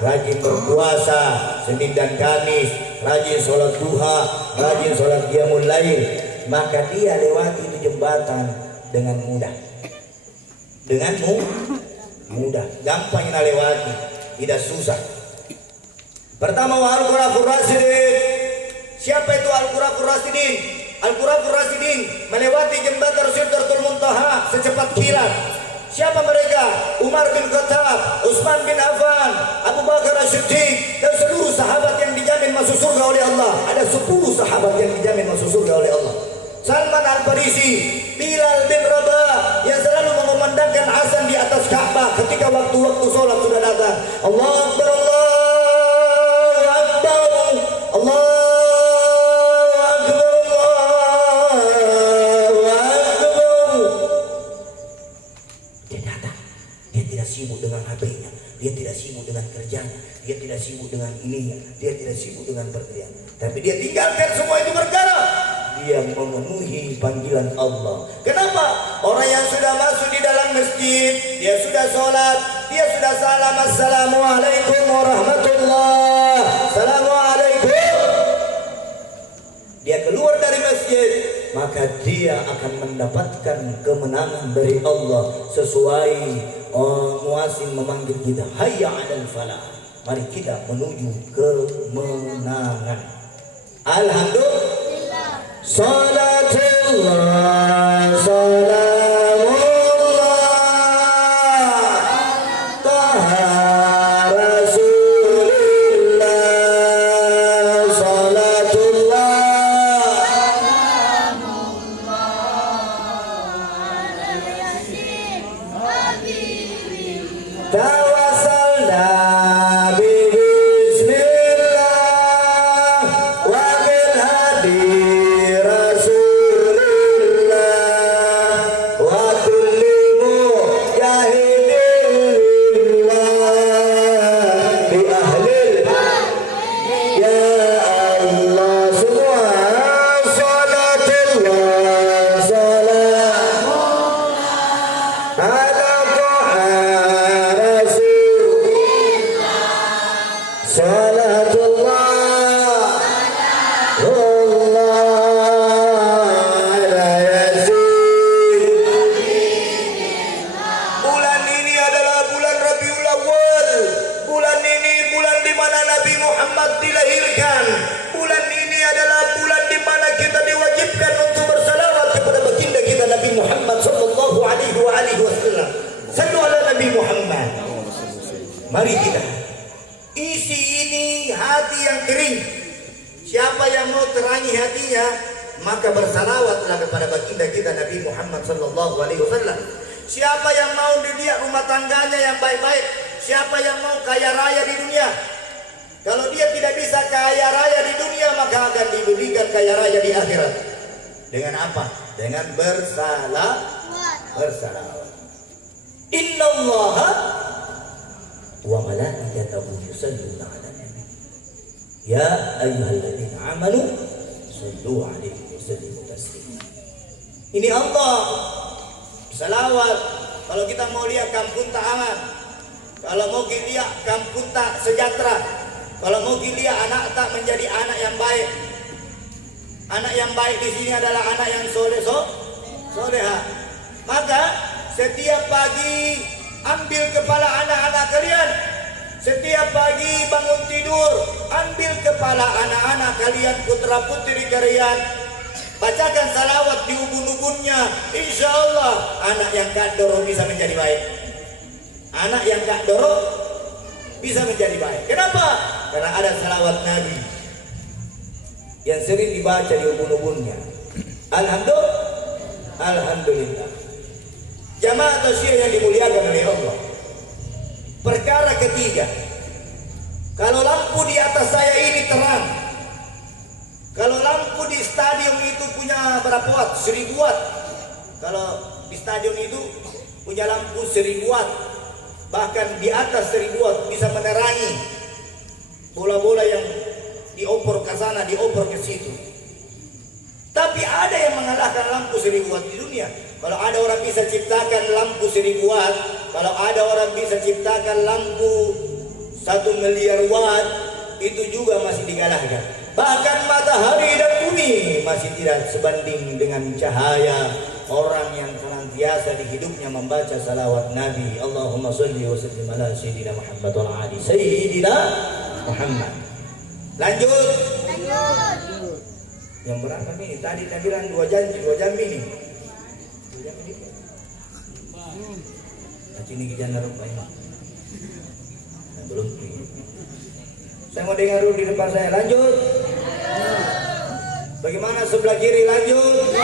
rajin berpuasa Senin dan Kamis, rajin sholat duha, rajin sholat qiyamul lail, maka dia lewati itu jembatan dengan mudah. Dengan mudah, gampang kita lewati, tidak susah. Pertama Al-Qur'afur Rasidin. Siapa itu Al-Qur'afur Rasidin? Al-Qur'afur Rasidin melewati jembatan Sidratul Muntaha secepat kilat. Siapa mereka? Umar bin Khattab, Utsman bin Affan, Abu Bakar As-Siddiq, dan seluruh sahabat yang dijamin masuk surga oleh Allah. Ada 10 sahabat yang dijamin masuk surga oleh Allah. Salman Al-Farisi, Bilal bin Rabah yang selalu mengumandangkan azan di atas Ka'bah ketika waktu-waktu sholat sudah datang. Allahu Akbar, Allahu Akbar, Allahu Akbar, Allahu Akbar. Dia datang, dia tidak sibuk dengan HP-nya, dia tidak sibuk dengan kerjanya, dia tidak sibuk dengan ininya, dia tidak sibuk dengan pekerjaan. Tapi dia tinggalkan semua itu perkara. Dia memenuhi panggilan Allah. Kenapa? Orang yang sudah masuk di dalam masjid, dia sudah sholat, dia sudah salam, assalamualaikum warahmatullah, assalamualaikum. Dia keluar dari masjid, maka dia akan mendapatkan kemenangan dari Allah sesuai muazzin memanggil kita, hayya 'alal falah. Mari kita menuju kemenangan. Alhamdulillah. Salatullah, salamullah, taha Rasulillah. Salatullah, tawassalna bismillah wa bil hadi Mari kita isi ini hati yang kering. Siapa yang mau terangi hatinya, maka bersalawatlah kepada baginda kita Nabi Muhammad sallallahu alaihi wasallam. Siapa yang mau dilihat rumah tangganya yang baik-baik, siapa yang mau kaya raya di dunia, kalau dia tidak bisa kaya raya di dunia, maka akan diberikan kaya raya di akhirat. Dengan apa? Dengan bersalawat. Innallaha wa malaikatahu yusalluna 'alan nabi ya ayyuhalladzina amanu sallu 'alaihi wa sallimu taslima. Ini Allah salawat. Kalau kita mau lihat kampung tak aman, kalau mau lihat kampung tak sejahtera, kalau mau lihat anak tak menjadi anak yang baik. Anak yang baik di sini adalah anak yang soleha. Maka setiap pagi ambil kepala anak-anak kalian, Setiap pagi bangun tidur, ambil kepala anak-anak kalian, putra putri kalian, bacakan salawat di ubun-ubunnya. Insya Allah anak yang Kak Doro bisa menjadi baik. Anak yang Kak Doro bisa menjadi baik. Kenapa? Karena ada salawat Nabi yang sering dibaca di ubun-ubunnya. Alhamdulillah. Jamaah tausiah yang dimuliakan oleh Allah. Perkara ketiga, kalau lampu di atas saya ini terang, kalau lampu di stadion itu punya berapa watt? 1000 watt. Kalau di stadion itu punya lampu 1000 watt, bahkan di atas 1000 watt bisa menerangi bola-bola yang dioper ke sana, dioper ke situ. Tapi ada yang mengalahkan lampu 1000 watt di dunia. Kalau ada orang bisa ciptakan lampu 1000 watt, kalau ada orang bisa ciptakan lampu 1 miliar watt, itu juga masih dikalahkan. Bahkan matahari dan bumi masih tidak sebanding dengan cahaya orang yang senantiasa di hidupnya membaca salawat Nabi. Allahumma sholli wa sallim ala sayyidina Muhammad wa ala ali sayyidina Muhammad. Lanjut. Yang berapa nih? Tadi bilang 2 jam ini. 2 jam ini. Ini kijana rupanya. Belum. Saya mau dengar dulu di depan saya. Lanjut. Bagaimana sebelah kiri? Lanjut.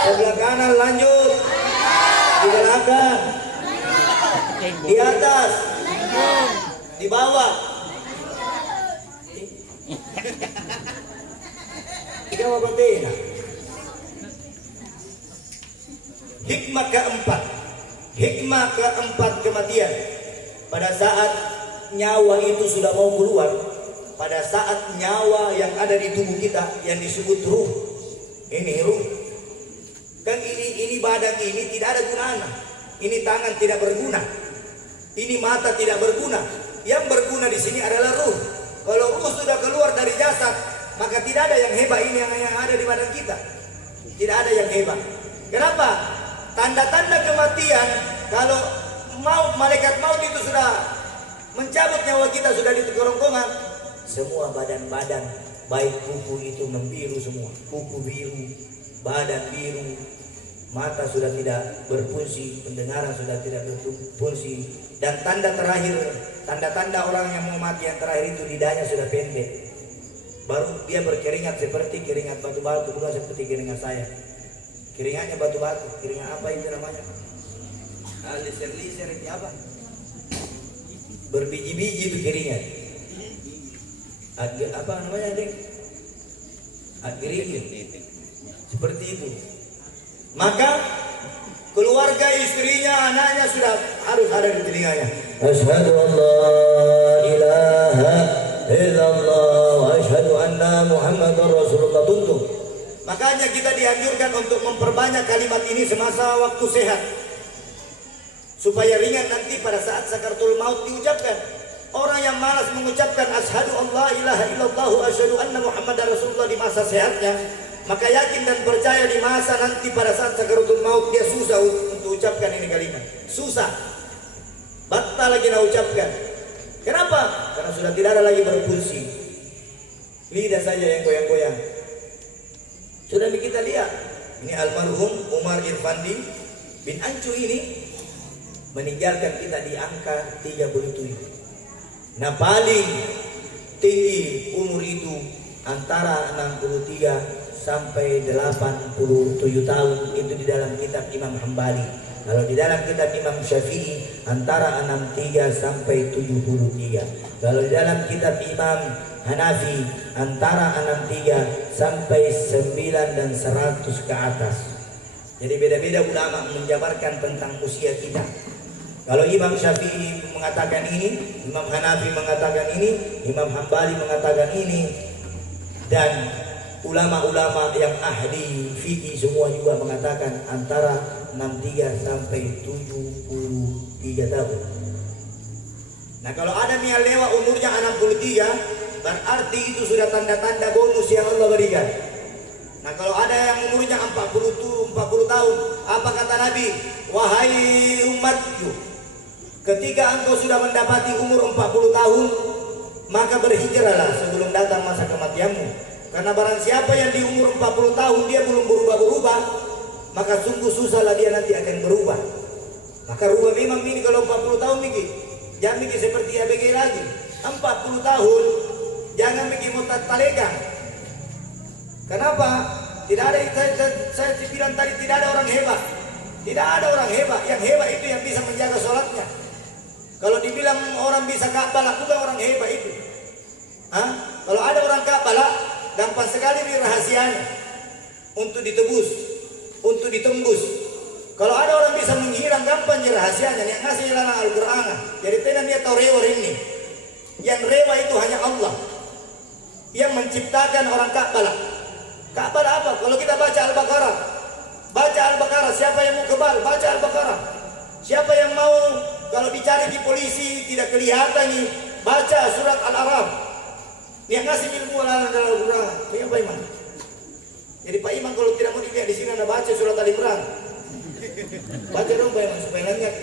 Sebelah kanan? Lanjut. Di belakang. Di atas. Di bawah. Jawab penting. Hikmah keempat kematian. Pada saat nyawa itu sudah mau keluar, pada saat nyawa yang ada di tubuh kita yang disebut ruh, ini ruh. Kan ini badan ini tidak ada gunanya. Ini tangan tidak berguna. Ini mata tidak berguna. Yang berguna di sini adalah ruh. Kalau ruh sudah keluar dari jasad, maka tidak ada yang hebat ini yang ada di badan kita. Tidak ada yang hebat. Kenapa? Tanda-tanda kematian, kalau malaikat maut itu sudah mencabut nyawa kita, sudah di kerongkongan, semua badan-badan baik kuku itu membiru semua. Kuku biru, badan biru, mata sudah tidak berfungsi, pendengaran sudah tidak berfungsi, dan tanda terakhir, tanda-tanda orang yang mau mati yang terakhir itu lidahnya sudah pendek. Baru dia berkeringat seperti keringat batu-batu, bukan seperti keringat saya. Keringatnya batu-batu, keringat apa itu namanya? Liser-liser itu apa? Berbiji-biji itu keringat. Apa namanya, Dek? Keringat. Seperti itu. Maka keluarga, istrinya, anaknya sudah harus ada di telinganya. Asyhadu an la ilaha illallah wa asyhadu anna Muhammadar Rasulullah. Tuntut. Makanya kita dianjurkan untuk memperbanyak kalimat ini semasa waktu sehat, supaya ringan nanti pada saat sakaratul maut diucapkan. Orang yang malas mengucapkan asyhadu an la ilaha illallah wa asyhadu anna Muhammadar Rasulullah di masa sehatnya, maka yakin dan percaya di masa nanti pada saat sakaratul maut dia susah untuk ucapkan ini kalimat. Susah. Batal lagi nak ucapkan. Kenapa? Karena sudah tidak ada lagi berfungsi. Lidah saja yang goyang-goyang. Sudah kita lihat. Ini almarhum Umar Irfandi bin Ancu ini meninggalkan kita di angka 37. Nah, paling tinggi umur itu antara 63 sampai 87 tahun, itu di dalam kitab Imam Hambali. Kalau di dalam kitab Imam Syafi'i antara 63 sampai 73. Kalau di dalam kitab Imam Hanafi antara 63 sampai 9 dan 100 ke atas. Jadi beda-beda ulama menjabarkan tentang usia kita. Kalau Imam Syafi'i mengatakan ini, Imam Hanafi mengatakan ini, Imam Hambali mengatakan ini, dan ulama-ulama yang ahli fikih semua juga mengatakan antara 63 sampai 73 tahun. Nah, kalau ada yang lewat umurnya 63, berarti itu sudah tanda-tanda bonus yang Allah berikan. Nah, kalau ada yang umurnya 40 tahun, apa kata Nabi? Wahai umatku, Ketika engkau sudah mendapati umur 40 tahun, maka berhijrahlah sebelum datang masa kematianmu. Karena barang siapa yang di umur 40 tahun dia belum berubah-berubah, maka sungguh susahlah dia nanti akan berubah. Maka rubah memang ini kalau 40 tahun mikir, jangan mikir seperti ABG lagi. 40 tahun jangan mikir mau talekan. Kenapa? Tidak ada, saya bilang tadi tidak ada orang hebat. Tidak ada orang hebat. Yang hebat itu yang bisa menjaga sholatnya. Kalau dibilang orang bisa Ka'bah, bukan orang hebat itu. Kalau ada orang Ka'bah, gampang sekali nih rahasianya untuk ditebus, untuk ditembus. Kalau ada orang bisa menghilang, gampang je rahasianya. Yang ngasih jalan Al-Quran. Jadi tenan dia tahu rewa ini. Yang rewa itu hanya Allah yang menciptakan orang Ka'bah. Ka'bah apa? Kalau kita baca Al-Baqarah, baca Al-Baqarah. Siapa yang mau kebal? Baca Al-Baqarah. Siapa yang mau kalau dicari di polisi tidak kelihatan nih, baca surat Al-Araf. Yang ngasih ilmu Al-Quran. Ini Pak Imam. Jadi Pak Imam kalau tidak mau dilihat di sini Anda baca surat Al-Imran. Baca dong Pak Imam supaya ingat.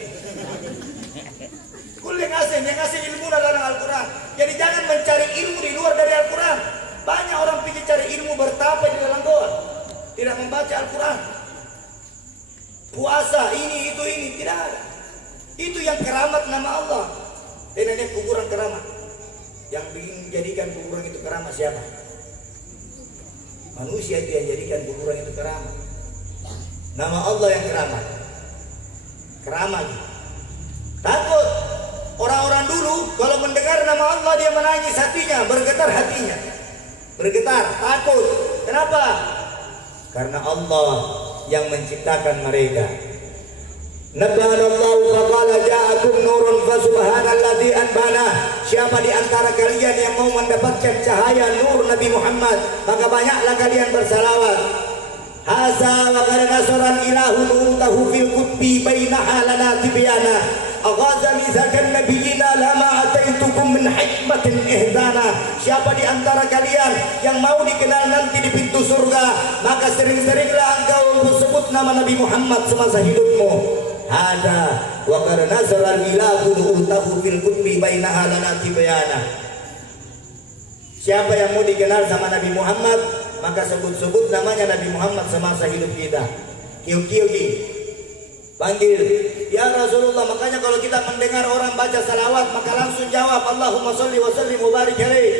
Kulit yang ngasih ilmu dalam Al-Quran. Jadi jangan mencari ilmu di luar dari Al-Quran. Banyak orang pikir cari ilmu bertapa di dalam goa, tidak membaca Al-Quran. Puasa ini itu tidak ada. Itu yang keramat nama Allah. Dan ini kuburan keramat. Yang bikin jadikan kuburan itu keramat siapa? Manusia itu yang jadikan kuburan itu keramat. Nama Allah yang keramat. Keramat. Takut. Orang-orang dulu kalau mendengar nama Allah dia menangis hatinya, bergetar hatinya. Bergetar, takut. Kenapa? Karena Allah yang menciptakan mereka. Nabbanallahu faqala ja'akum nurun fasubhanalladzi anbana. Siapa di antara kalian yang mau mendapatkan cahaya nur Nabi Muhammad, maka banyaklah kalian bersalawat. Haza wa qad nasaran ilahu nurutahu fil qutbi bainaha lana tibyana. Aghazani zakan nabiyina lama ataitukum min hikmatin ihzana. Siapa di antara kalian yang mau dikenal nanti di pintu surga, maka sering-seringlah engkau sebut nama Nabi Muhammad semasa hidupmu. Hada wa qad nazara ilahu nurutahu fil qutbi bainaha lana tibyana. Siapa yang mau dikenal sama Nabi Muhammad, maka sebut-sebut namanya Nabi Muhammad semasa hidup kita. Kiu-kiu panggil, ya Rasulullah. Makanya kalau kita mendengar orang baca salawat, maka langsung jawab Allahumma sholli wa sallim wa barik alaih.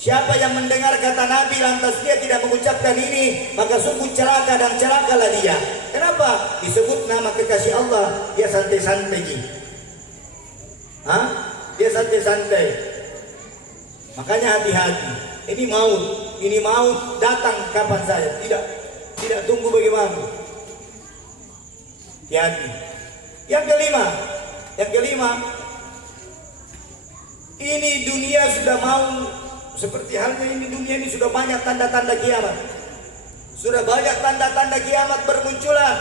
Siapa yang mendengar kata Nabi lantas dia tidak mengucapkan ini, maka sungguh celaka dan celakalah dia. Kenapa? Disebut nama kekasih Allah, dia santai-santai. Dia santai-santai. Makanya hati-hati. Ini maut datang kapan saja. Tidak tunggu bagaimana. Hati. Yang kelima, ini dunia sudah mau seperti halnya ini dunia ini sudah banyak tanda-tanda kiamat. Sudah banyak tanda-tanda kiamat bermunculan.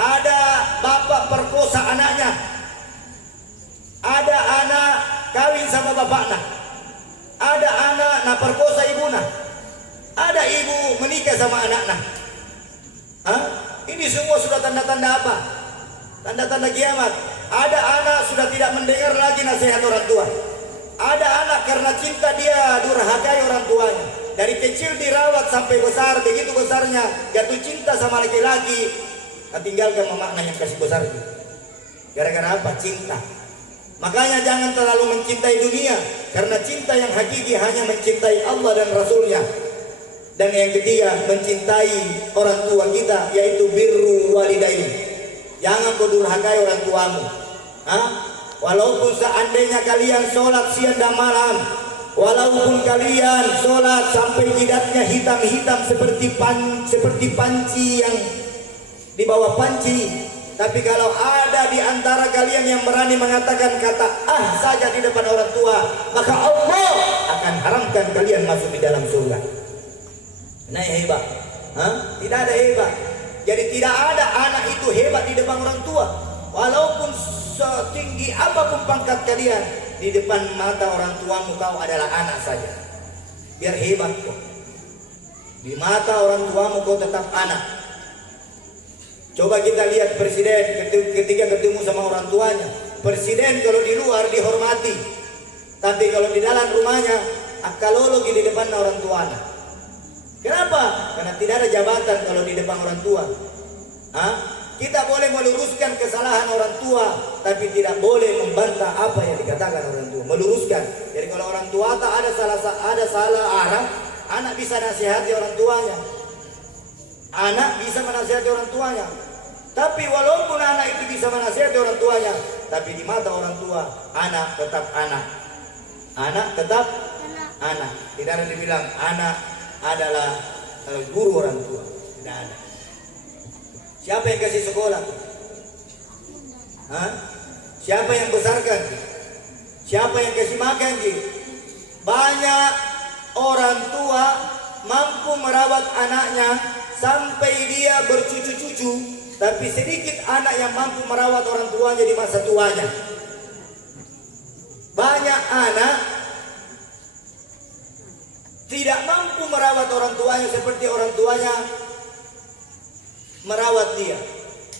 Ada bapak perkosa anaknya. Ada anak kawin sama bapaknya. Ada anak nak perkosa ibunya. Ada ibu menikah sama anaknya. Ini semua sudah tanda-tanda apa? Tanda-tanda kiamat. Ada anak sudah tidak mendengar lagi nasihat orang tua. Ada anak karena cinta dia durhakai orang tuanya. Dari kecil dirawat sampai besar, begitu besarnya jatuh cinta sama laki-laki, tinggalkan mamakna yang kasih besar itu. Gara-gara apa? Cinta. Makanya jangan terlalu mencintai dunia, karena cinta yang hakiki hanya mencintai Allah dan Rasulnya. Dan yang ketiga, mencintai orang tua kita, yaitu birru walidain. Jangan kau durhakai orang tuamu. Walaupun seandainya kalian sholat siang dan malam, walaupun kalian sholat sampai jidatnya hitam-hitam seperti panci yang di bawah panci, tapi kalau ada di antara kalian yang berani mengatakan kata saja di depan orang tua, maka Allah akan haramkan kalian masuk di dalam surga. Nah, hebat. Tidak ada hebat. Jadi tidak ada anak itu hebat di depan orang tua. Walaupun setinggi apapun pangkat kalian, di depan mata orang tuamu kau adalah anak saja. Biar hebat kau. Di mata orang tuamu kau tetap anak. Coba kita lihat presiden ketika ketemu sama orang tuanya. Presiden kalau di luar dihormati, tapi kalau di dalam rumahnya akalologi di depan orang tuanya. Kenapa? Karena tidak ada jabatan kalau di depan orang tua. Kita boleh meluruskan kesalahan orang tua, tapi tidak boleh membantah apa yang dikatakan orang tua. Meluruskan. Jadi kalau orang tua tak ada salah arah, anak bisa nasihati orang tuanya. Anak bisa menasihati orang tuanya. Tapi walaupun anak itu bisa menasihati orang tuanya, tapi di mata orang tua, anak tetap anak. Anak tetap anak. Tidak ada dibilang anak adalah guru orang tua. Tidak ada. Siapa yang kasih sekolah? Siapa yang besarkan? Siapa yang kasih makan? Banyak orang tua mampu merawat anaknya sampai dia bercucu-cucu, tapi sedikit anak yang mampu merawat orang tuanya di masa tuanya. Banyak anak tidak mampu merawat orang tuanya seperti orang tuanya merawat dia,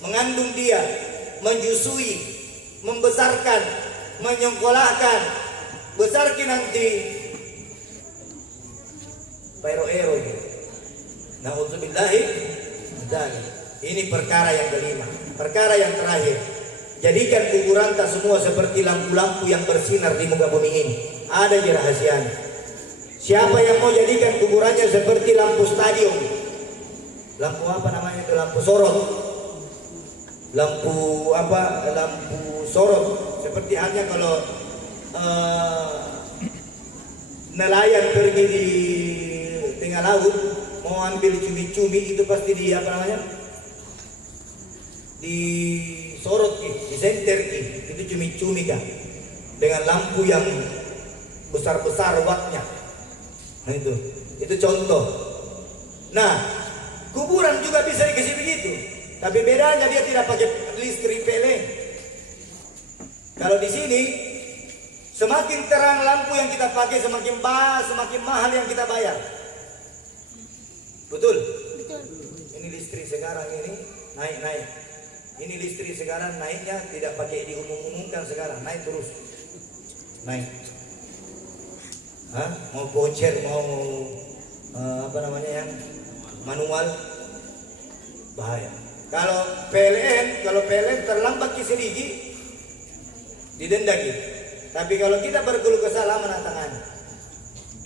mengandung dia, menjusui, membesarkan, menyekolahkan, besarkan nanti pairo-ero. Na'udzubillahi dzalik. Ini perkara yang kelima. Perkara yang terakhir, jadikan kuburan tak semua seperti lampu-lampu yang bersinar di muka bumi ini. Ada di rahasianya. Siapa yang mau jadikan kuburannya seperti lampu stadion, lampu apa namanya itu, lampu sorot, lampu apa, lampu sorot, seperti halnya kalau nelayan pergi di tengah laut mau ambil cumi-cumi, itu pasti di apa namanya, di sorot, di senter, itu cumi-cumi kan, dengan lampu yang besar-besar wattnya. Nah itu contoh. Nah, kuburan juga bisa dikasih begitu, tapi bedanya dia tidak pakai listrik PLN. Kalau di sini semakin terang lampu yang kita pakai, semakin mahal yang kita bayar. Betul? Betul. Ini listrik sekarang ini naik. Ini listrik sekarang naiknya tidak pakai diumumkan sekarang, naik terus. Naik. Mau voucher, mau apa namanya yang manual, bahaya. Kalau PLN terlambat sedikit didenda gitu. Tapi kalau kita berkeluh kesah menantangani.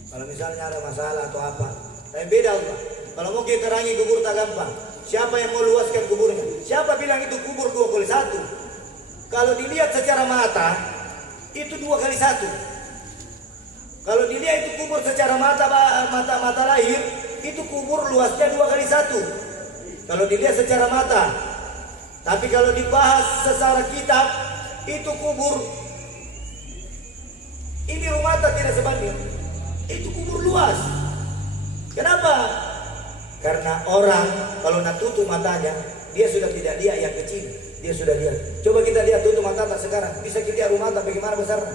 Kalau misalnya ada masalah atau apa, tapi beda Allah. Kalau mau kita terangi kubur tak gampang. Siapa yang mau luaskan kuburnya? Siapa bilang itu kubur 2x1? Kalau dilihat secara mata, itu 2x1. Kalau dilihat itu kubur secara mata lahir, itu kubur luasnya 2x1. Kalau dilihat secara mata. Tapi kalau dibahas secara kitab, itu kubur, ini rumah tidak sebanding. Itu kubur luas. Kenapa? Karena orang kalau nak tutup matanya, dia sudah tidak lihat yang kecil, dia sudah lihat. Coba kita lihat tutup mata tak sekarang, bisa kita lihat rumah tak bagaimana besarnya?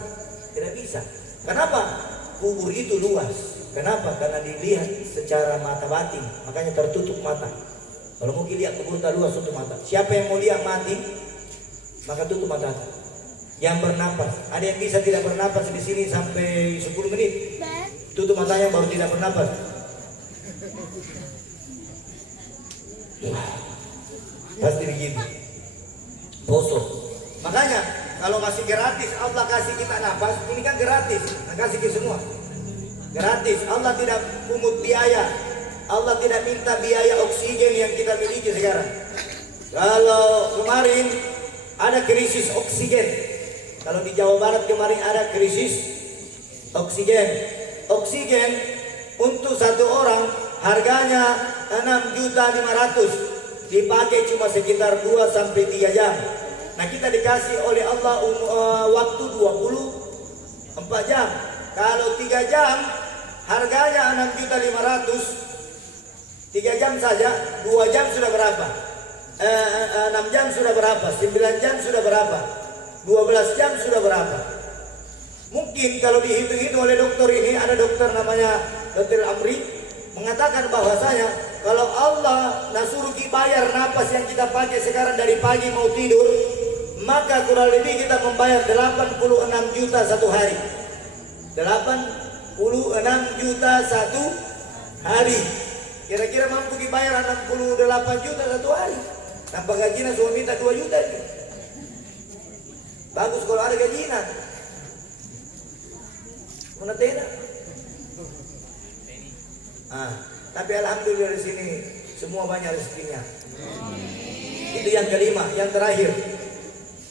Tidak bisa. Kenapa? Kubur itu luas. Kenapa? Karena dilihat secara mata batin, makanya tertutup mata. Kalau mau lihat kubur tak luas, tutup mata. Siapa yang mau lihat mati, maka tutup mata. Yang bernapas, ada yang bisa tidak bernapas di sini sampai 10 menit. Tutup matanya baru tidak bernapas. Pasti begitu. Bosok. Makanya kalau masih gratis Allah kasih kita nafas, ini kan gratis, kasih kita semua gratis. Allah tidak pungut biaya, Allah tidak minta biaya oksigen yang kita miliki sekarang. Kalau kemarin ada krisis oksigen, kalau di Jawa Barat kemarin ada krisis oksigen untuk satu orang harganya 6.500.000, dipakai cuma sekitar 2-3 jam. Nah kita dikasih oleh Allah waktu 24 jam. Kalau 3 jam harganya 6.500.000, 3 jam saja, 2 jam sudah berapa? 6 jam sudah berapa? 9 jam sudah berapa? 12 jam sudah berapa? Mungkin kalau dihitung-hitung oleh dokter ini, ada dokter namanya Dr. Amri, mengatakan bahwasanya kalau Allah nasuruh kita bayar napas yang kita pakai sekarang dari pagi mau tidur, maka kurang lebih kita membayar 86 juta satu hari. 86 juta satu hari. Kira-kira mampu dibayar 68 juta satu hari. Tanpa gajian suami minta 2 juta. Bagus kalau ada gajian. Mana tidak? Tapi alhamdulillah di sini semua banyak rezekinya. Itu yang kelima, yang terakhir.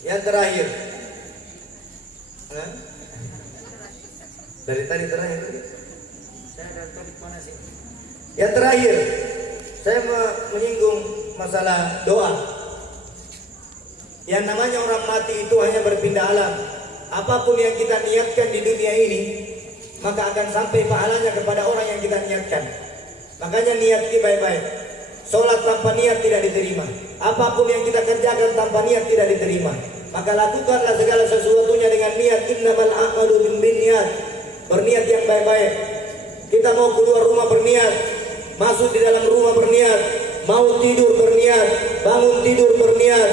Yang terakhir. Dari tadi terakhir. Saya dari topik mana sih? Yang terakhir, saya menyinggung masalah doa. Yang namanya orang mati itu hanya berpindah alam. Apapun yang kita niatkan di dunia ini, maka akan sampai pahalanya kepada orang yang kita niatkan. Makanya niat kita baik-baik. Sholat tanpa niat tidak diterima. Apapun yang kita kerjakan tanpa niat tidak diterima. Maka lakukanlah segala sesuatunya dengan niat. Innamal a'malu binniyat. Berniat yang baik-baik. Kita mau keluar rumah berniat, masuk di dalam rumah berniat, mau tidur berniat, bangun tidur berniat,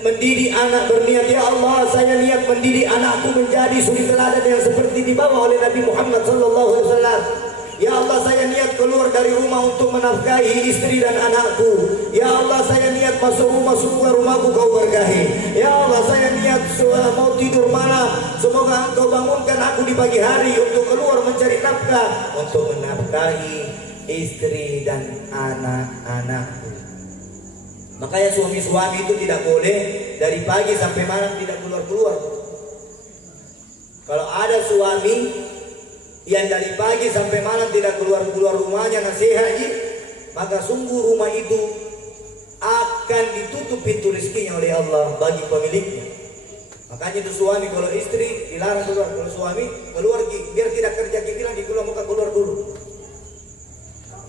mendidik anak berniat. Ya Allah, saya niat mendidik anakku menjadi suri teladan yang seperti dibawa oleh Nabi Muhammad SAW. Ya Allah, saya niat keluar dari rumah untuk menafkahi istri dan anakku. Ya Allah, saya niat masuk rumah, semua rumahku kau berkahi. Ya Allah, saya niat mau tidur malam, semoga engkau bangunkan aku di pagi hari untuk keluar mencari nafkah, untuk menafkahi istri dan anak-anakku. Makanya suami-suami itu tidak boleh dari pagi sampai malam tidak keluar-keluar. Kalau ada suami yang dari pagi sampai malam tidak keluar-keluar rumahnya nasihatnya, maka sungguh rumah itu akan ditutup pintu rezekinya oleh Allah bagi pemiliknya. Makanya itu suami kalau istri dilarang keluar, kalau suami keluar biar tidak kerja bilang di keluar muka keluar dulu.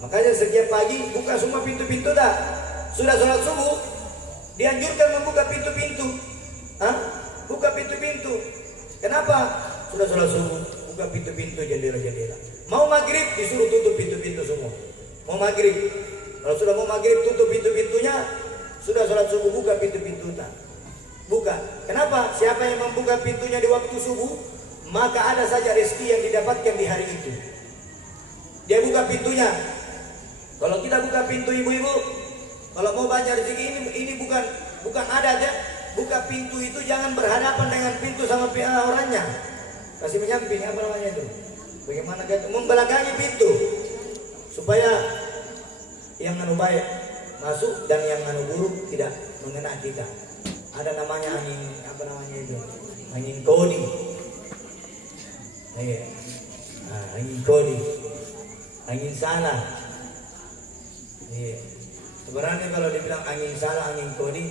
Makanya setiap pagi buka semua pintu-pintu dah. Sudah sholat subuh dianjurkan membuka pintu-pintu. Buka pintu-pintu. Kenapa? Sudah sholat subuh buka pintu-pintu, jendela-jendela. Mau maghrib disuruh tutup pintu-pintu semua. Mau maghrib, kalau sudah mau maghrib tutup pintu-pintunya. Sudah sholat subuh buka pintu-pintu buka. Kenapa? Siapa yang membuka pintunya di waktu subuh, maka ada saja rezeki yang didapatkan di hari itu. Dia buka pintunya. Kalau kita buka pintu ibu-ibu, kalau mau banyak rezeki ini bukan ada aja. Buka pintu itu jangan berhadapan dengan pintu sama orangnya. Kasih menyamping apa namanya itu? Bagaimana kita membelakangi pintu supaya yang anu baik masuk dan yang anu buruk tidak mengena kita. Ada namanya angin apa namanya itu? Angin kodi. Angin kodi. Angin salah. Sebenarnya kalau dibilang angin salah, angin kodi,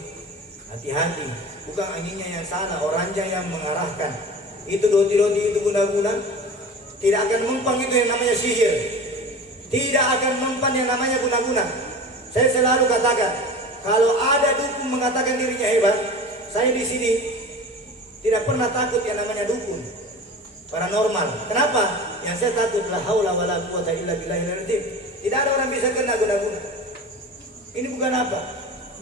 hati-hati. Bukan anginnya yang salah, orangnya yang mengarahkan. Itu roti-roti itu guna-guna tidak akan mempan, itu yang namanya sihir. Tidak akan mempan yang namanya guna-guna. Saya selalu katakan, kalau ada dukun mengatakan dirinya hebat, saya di sini tidak pernah takut yang namanya dukun paranormal. Kenapa? Yang saya takut la haula wala quwata illa billahil azim. Tidak ada orang bisa kena guna-guna. Ini bukan apa?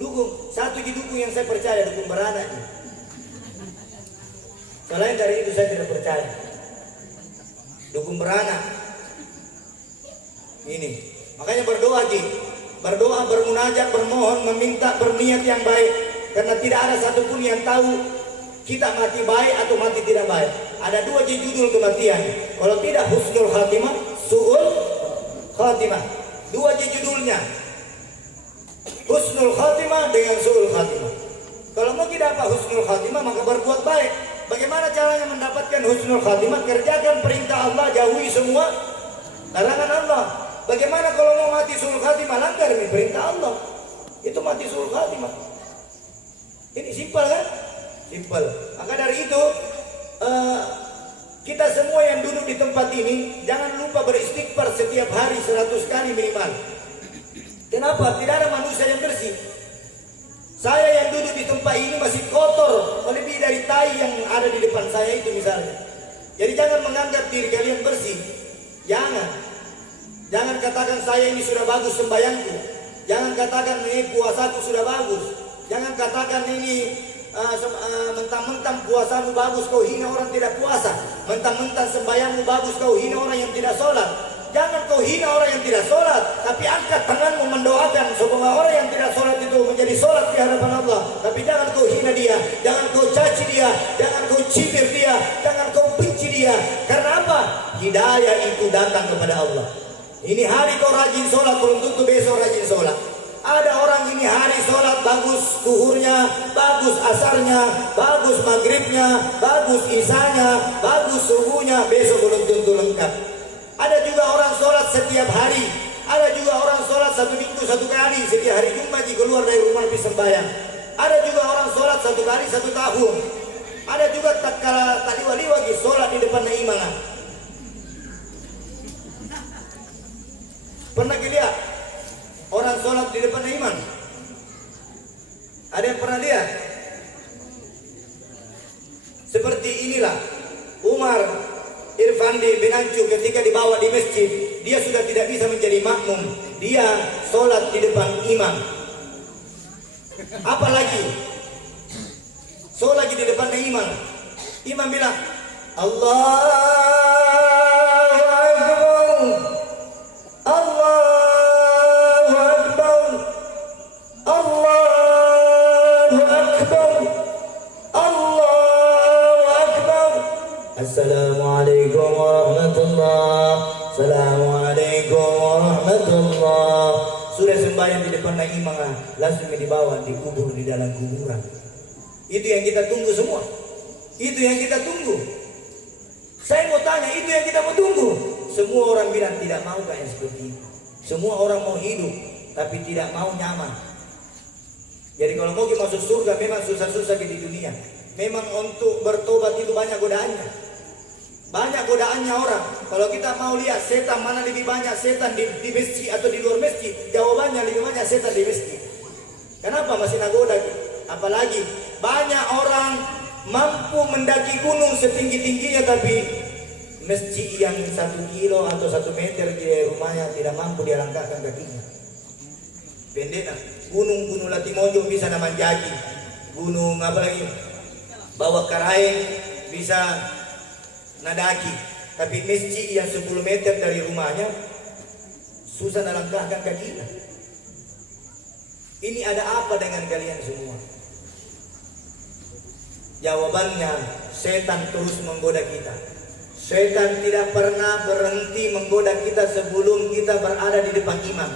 Dukun. Satu dukun yang saya percaya, dukun beranak. Selain dari itu saya tidak percaya. Dukun beranak. Ini. Makanya berdoa, berdoa, bermunajat, bermohon, meminta, berniat yang baik. Karena tidak ada satupun yang tahu kita mati baik atau mati tidak baik. Ada dua judul kematian. Kalau tidak husnul khatimah, su'ul khatimah. Dua judulnya. Husnul khatimah dengan su'ul khatimah. Kalau mau kita apa husnul khatimah, maka berbuat baik. Bagaimana caranya mendapatkan husnul khatimah? Kerjakan perintah Allah, jauhi semua larangan Allah. Bagaimana kalau mau mati su'ul khatimah? Langgar nih perintah Allah. Itu mati su'ul khatimah. Ini simpel kan? Simpel. Maka dari itu kita semua yang duduk di tempat ini jangan lupa beristighfar setiap hari 100 kali minimal. Kenapa? Tidak ada manusia yang bersih. Saya yang duduk di tempat ini masih kotor lebih dari tai yang ada di depan saya itu misalnya. Jadi jangan menganggap diri kalian bersih. Jangan Jangan katakan saya ini sudah bagus sembahyangku. Jangan katakan ini puasaku sudah bagus. Jangan katakan ini mentang-mentang puasamu bagus kau hina orang tidak puasa. Mentang-mentang sembahyangmu bagus kau hina orang yang tidak sholat. Jangan kau hina orang yang tidak sholat, tapi angkat tanganmu mendoakan semoga orang yang tidak sholat itu menjadi sholat di hadapan Allah. Tapi jangan kau hina dia, jangan kau caci dia, jangan kau cibir dia, jangan kau benci dia. Karena apa? Hidayah itu datang kepada Allah. Ini hari kau rajin sholat, belum tentu besok rajin sholat. Ada orang ini hari sholat bagus duhurnya, bagus asarnya, bagus maghribnya, bagus isanya, bagus subuhnya, besok belum tentu lengkap. Ada juga orang sholat setiap hari. Ada juga orang sholat 1 minggu 1 kali. Setiap hari Jumat keluar dari rumah lebih sembahyang. Ada juga orang sholat 1 kali 1 tahun. Ada juga tak kala tak liwa-liwa sholat di depan imam. Pernah lihat orang sholat di depan imam? Ada yang pernah lihat? Seperti inilah Umar Irfandi bin Ancu ketika dibawa di masjid, dia sudah tidak bisa menjadi makmum. Dia sholat di depan imam. Apalagi sholat di depan imam. Imam bilang, Allahu Akbar, Allahu Akbar, Allahu Akbar, Allahu Akbar. Assalamualaikum warahmatullah. Assalamualaikum warahmatullah. Sudah sembahyang di depan imam, langsung dibawa dikubur di dalam kuburan. Itu yang kita tunggu semua. Itu yang kita tunggu. Saya mau tanya, itu yang kita mau tunggu. Semua orang bilang tidak mau kayak seperti itu. Semua orang mau hidup, tapi tidak mau nyaman. Jadi kalau mau masuk surga memang susah-susah di dunia. Memang untuk bertobat itu banyak godaannya. Banyak godaannya orang. Kalau kita mau lihat setan mana lebih banyak setan di masjid atau di luar masjid, jawabannya lebih banyak setan di masjid. Kenapa masih nagoda? Apalagi banyak orang mampu mendaki gunung setinggi-tingginya, tapi masjid yang 1 kilo atau 1 meter di rumahnya tidak mampu dia langkahkan kakinya. Pendek. Gunung-gunung Latimojo bisa naman jaki. Gunung apa lagi? Bawah Karaeng bisa nadaki, tapi masjid yang 10 meter dari rumahnya susah melangkahkan kakinya. Ini ada apa dengan kalian semua? Jawabannya, setan terus menggoda kita. Setan tidak pernah berhenti menggoda kita sebelum kita berada di depan imam.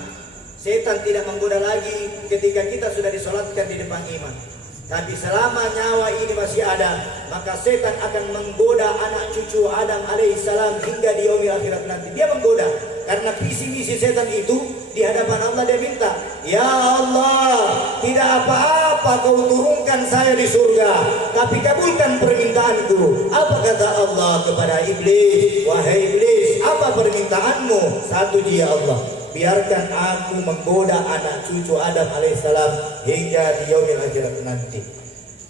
Setan tidak menggoda lagi ketika kita sudah disolatkan di depan imam. Tapi selama nyawa ini masih ada, maka setan akan menggoda anak cucu Adam alaihissalam hingga di yaumil akhirat nanti. Dia menggoda karena visi misi setan itu di hadapan Allah dia minta, ya Allah, tidak apa-apa kau turunkan saya di surga, tapi kabulkan permintaanku. Apa kata Allah kepada iblis? Wahai iblis, apa permintaanmu? Satu dia Allah, biarkan aku menggoda anak cucu Adam alaihissalam hingga di yaumil akhirat nanti.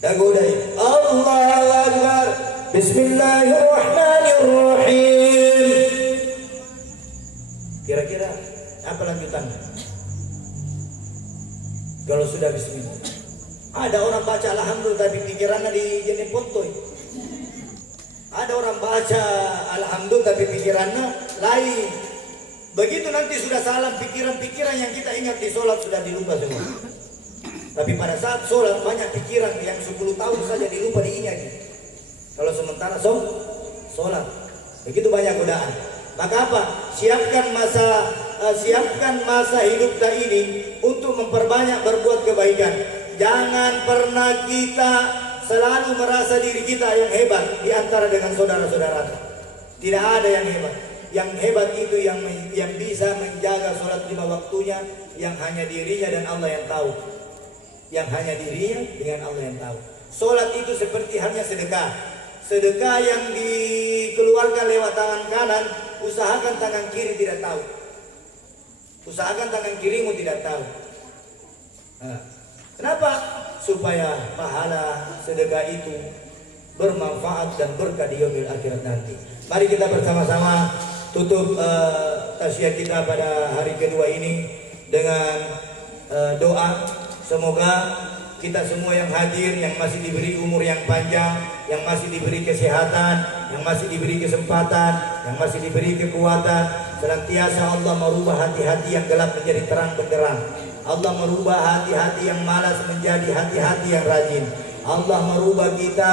Dan godai, Allahu Akbar, Bismillahirrahmanirrahim. Kira-kira apa lanjutannya? Kalau sudah bismillah. Ada orang baca alhamdulillah tapi pikirannya di jenis pontoi. Ada orang baca alhamdulillah tapi pikirannya lain. Begitu nanti sudah salam, pikiran-pikiran yang kita ingat di sholat sudah dilupa semua. Tapi pada saat sholat banyak pikiran yang 10 tahun saja dilupa diingat. Kalau sementara sholat, begitu banyak godaan. Maka apa? Siapkan masa hidup kita ini untuk memperbanyak berbuat kebaikan. Jangan pernah kita selalu merasa diri kita yang hebat di antara dengan saudara-saudara. Tidak ada yang hebat. Yang hebat itu yang bisa menjaga sholat 5 waktunya, yang hanya dirinya dan Allah yang tahu. Yang hanya dirinya dengan Allah yang tahu. Sholat itu seperti hanya sedekah. Sedekah yang dikeluarkan lewat tangan kanan, usahakan tangan kiri tidak tahu. Usahakan tangan kirimu tidak tahu. Nah, kenapa? Supaya pahala sedekah itu bermanfaat dan berkah di yaumil akhirat nanti. Mari kita bersama-sama tutup tasyah kita pada hari kedua ini dengan doa. Semoga kita semua yang hadir, yang masih diberi umur yang panjang, yang masih diberi kesehatan, yang masih diberi kesempatan, yang masih diberi kekuatan, senantiasa Allah merubah hati-hati yang gelap menjadi terang benderang. Allah merubah hati-hati yang malas menjadi hati-hati yang rajin. Allah merubah kita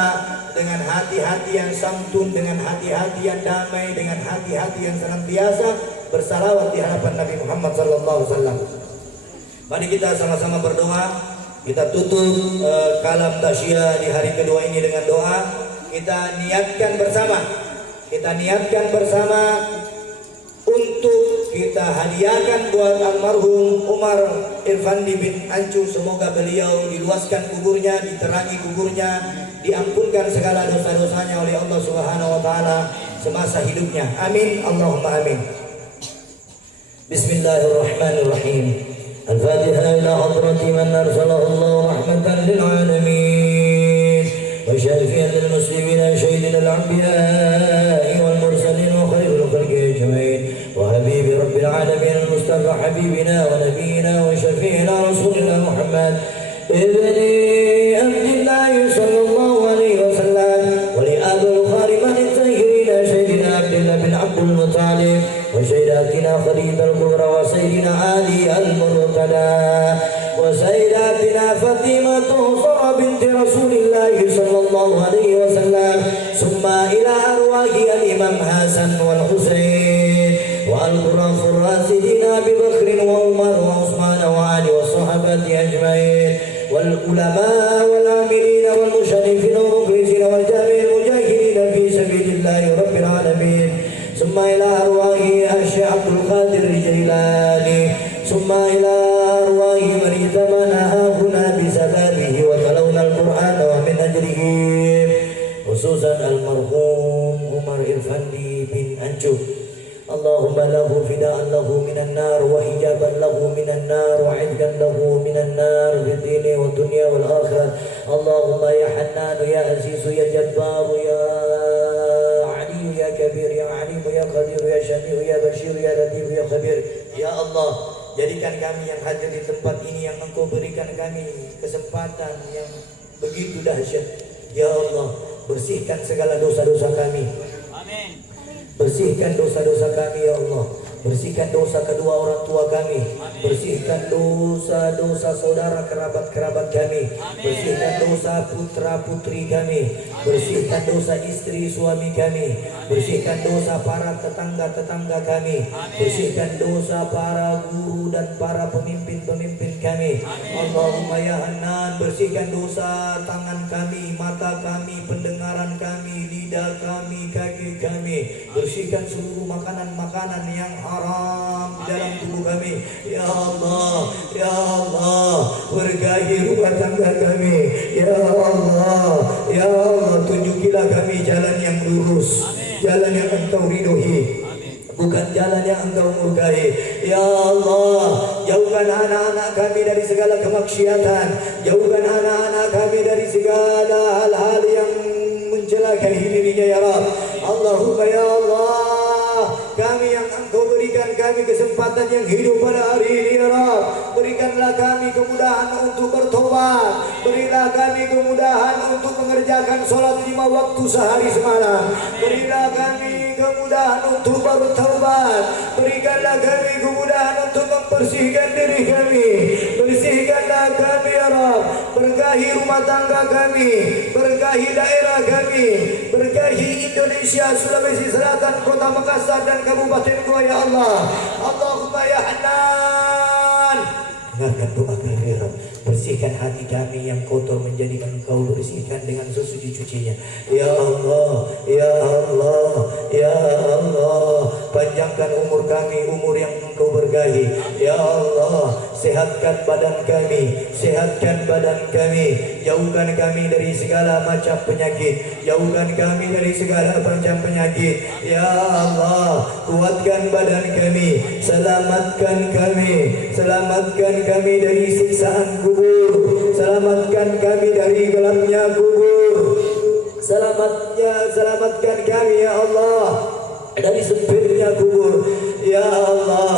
dengan hati-hati yang santun, dengan hati-hati yang damai, dengan hati-hati yang senantiasa bersalawat di hadapan Nabi Muhammad SAW. Mari kita sama-sama berdoa. Kita tutup kalam tasyah di hari kedua ini dengan doa. Kita niatkan bersama untuk kita hadiahkan buat almarhum Umar Irfandi bin Ancu. Semoga beliau diluaskan kuburnya, diterangi kuburnya, diampunkan segala dosa-dosanya oleh Allah Subhanahu wa taala semasa hidupnya. Amin, Allahumma amin. Bismillahirrahmanirrahim. Al-Fatihah ila hadrati man arsalahu Allah rahmatan lil alamin wa syafi'an lil muslimin sayyidina al-anbiya wal mursalin wa khairul khalqi ajma'in wa habibi rabbil alamin al-mustafa habibina wa nabiyyina wa syafi'ina rasulina Muhammad ibni Abdillah sallallahu alaihi wasallam wa li abul khariman al-zahirin sayyidina Abdullah bin Abdul Muttalib وسيداتنا خديجة الكبرى وسيدنا علي المرتضى وسيداتنا فاطمة زهرا بنت رسول الله صلى الله عليه وسلم ثم إلى أرواح الإمام حسن والحسين والخلفاء الراشدين أبي بكر وعمر وعثمان وعلي والصحابة أجمعين والعلماء والعاملين والمشرفين والمخلصين والجامعين المجاهدين في سبيل الله رب العالمين ثم إلى أرواح الشيخ عبد القادر الجيلاني ثم إلى أرواح من اهتمنا هنا بسببه وتلونا القرآن ومن أجله خصوصا المرحوم عمر إرفاندي بن أنجو اللهم له فداء له من النار وحجابا له من النار وعتقا له من النار في الدين والدنيا والآخرة اللهم يا حنان يا عزيز يا جبار يا يا كبير يا عليم يا قدير يا شفيع يا بشير يا لطيف يا خبير. Ya Allah, jadikan kami yang hadir di tempat ini yang Engkau berikan kami kesempatan yang begitu dahsyat. Ya Allah, bersihkan segala dosa-dosa kami. Amin. Bersihkan dosa-dosa kami ya Allah. Bersihkan dosa kedua orang tua kami. Bersihkan dosa-dosa saudara kerabat-kerabat kami. Bersihkan dosa putra-putri kami. Bersihkan dosa istri suami kami. Bersihkan dosa para tetangga-tetangga kami. Bersihkan dosa para guru dan para pemimpin-pemimpin kami. Allahumma ya Hanan, bersihkan dosa tangan kami, mata kami, pendengaran kami, lidah kami, kaki kami. Bersihkan seluruh makanan-makanan yang haram di dalam tubuh kami. Ya Allah, ya Allah, berkahi rumah tangga kami. Ya Allah, ya Allah, tunjukilah kami jalan yang lurus, jalan yang Engkau ridhoi, bukan jalan yang Engkau murkai. Ya Allah, jauhkan anak-anak kami dari segala kemaksiatan, jauhkan anak-anak kami dari segala hal-hal yang mencelakai dirinya ya Rabb. Allahumma ya Allah, kami yang Engkau berikan kami kesempatan yang hidup pada hari ini ya Rabb, berikanlah kami kemudahan untuk bertobat, berilah kami kemudahan untuk mengerjakan sholat 5 waktu sehari semalam, berilah kami kemudahan untuk bertobat, berikanlah kami kemudahan untuk membersihkan diri kami, bersihkanlah kami ya Rabb, berkahi rumah tangga kami, berkahi daerah kami, berkahi Indonesia, Sulawesi Selatan, Kota Makassar dan Kabupaten Goa ya Allah. Allahumma ya Hanan, dengarkan doa kami ya Rabb. Bersihkan hati kami yang kotor menjadikan Engkau bersihkan dengan sesuci-cucinya. Ya Allah, ya Allah, ya Allah, panjangkan umur kami, umur yang Engkau berkahi. Ya Allah, sehatkan badan kami, sehatkan badan kami, jauhkan kami dari segala macam penyakit, jauhkan kami dari segala macam penyakit. Ya Allah, kuatkan badan kami, selamatkan kami dari siksaan kubur, selamatkan kami dari gelapnya kubur, selamatkan kami ya Allah. dari sempitnya kubur. Ya Allah,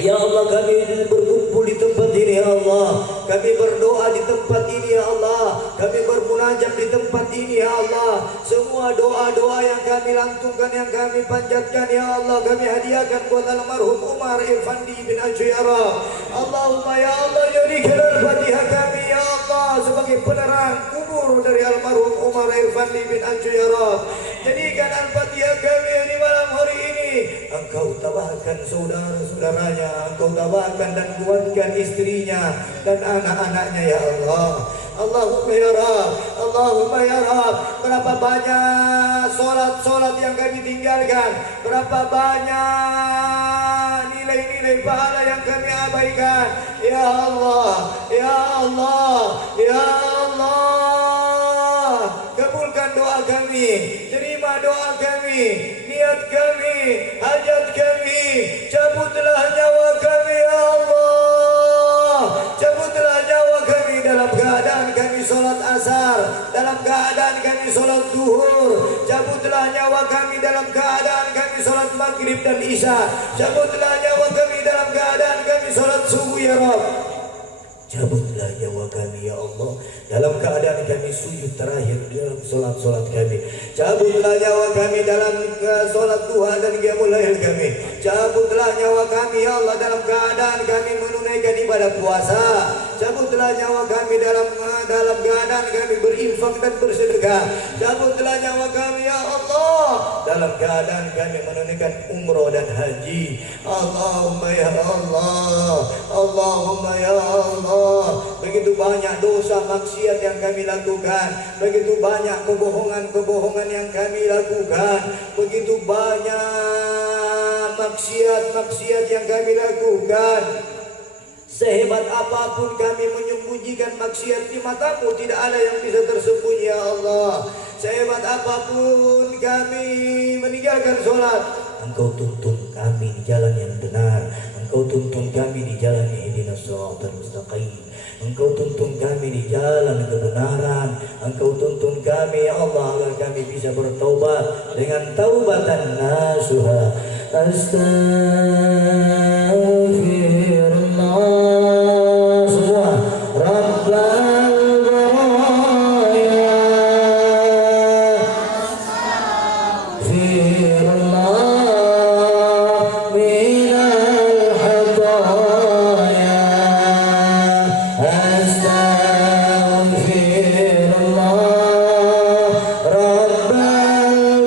ya Allah, kami berkumpul di tempat ini ya Allah, kami berdoa di tempat ini ya Allah, kami bermunajat di tempat ini ya Allah. Semua doa-doa yang kami lantunkan, yang kami panjatkan ya Allah, kami hadiahkan buat almarhum Umar Irfandi bin Anjuyara. Allahumma ya Allah, jadikan Al-Fatihah kami ya Allah sebagai penerang kubur dari almarhum Umar Irfandi bin Anjuyara. Jadikan Al-Fatihah kami di malam hari ini. Engkau tabahkan saudara-saudaranya, Engkau tabahkan dan kuatkan istrinya dan anak-anaknya ya Allah. Allahumma ya Rabb, Allahumma ya Rabb. Berapa banyak solat yang kami tinggalkan, berapa banyak nilai-nilai pahala yang kami abaikan. Ya Allah, ya Allah, ya Allah, kabulkan doa kami, terima doa kami, niat kami, hajat kami. Cabutlah nyawa kami ya Allah, cabutlah nyawa kami dalam keadaan kami solat asar, dalam keadaan kami solat duhur. Cabutlah nyawa kami dalam keadaan kami solat maghrib dan isya. Cabutlah nyawa kami dalam keadaan kami solat subuh ya Rabb. Cabutlah nyawa kami ya Allah dalam keadaan kami sujud terakhir dalam solat-solat kami. Cabutlah nyawa kami dalam solat duha dan qiyamul lail kami. Cabutlah nyawa kami ya Allah dalam keadaan kami menunaikan ibadah puasa. Cabutlah nyawa kami dalam keadaan kami berinfak dan bersedekah. Cabutlah nyawa kami ya Allah dalam keadaan kami menunaikan umroh dan haji. Allahumma ya Allah, Allahumma ya Allah. Begitu banyak dosa maksiat yang kami lakukan, begitu banyak kebohongan yang kami lakukan, begitu banyak maksiat yang kami lakukan. Sehebat apapun kami menyembunyikan maksiat di matamu, tidak ada yang bisa tersembunyi ya Allah. Sehebat apapun kami meninggalkan sholat, Engkau tuntun kami di jalan yang benar. Engkau tuntun kami di jalan ihdinas shiratal mustaqim. Engkau tuntun kami di jalan kebenaran. Engkau tuntun kami ya Allah agar kami bisa bertaubat dengan taubatan nasuha. Astaghfirullah. Semua Rabbal baraya. Astaghfirullah minal khataya. Astaghfirullah Rabbal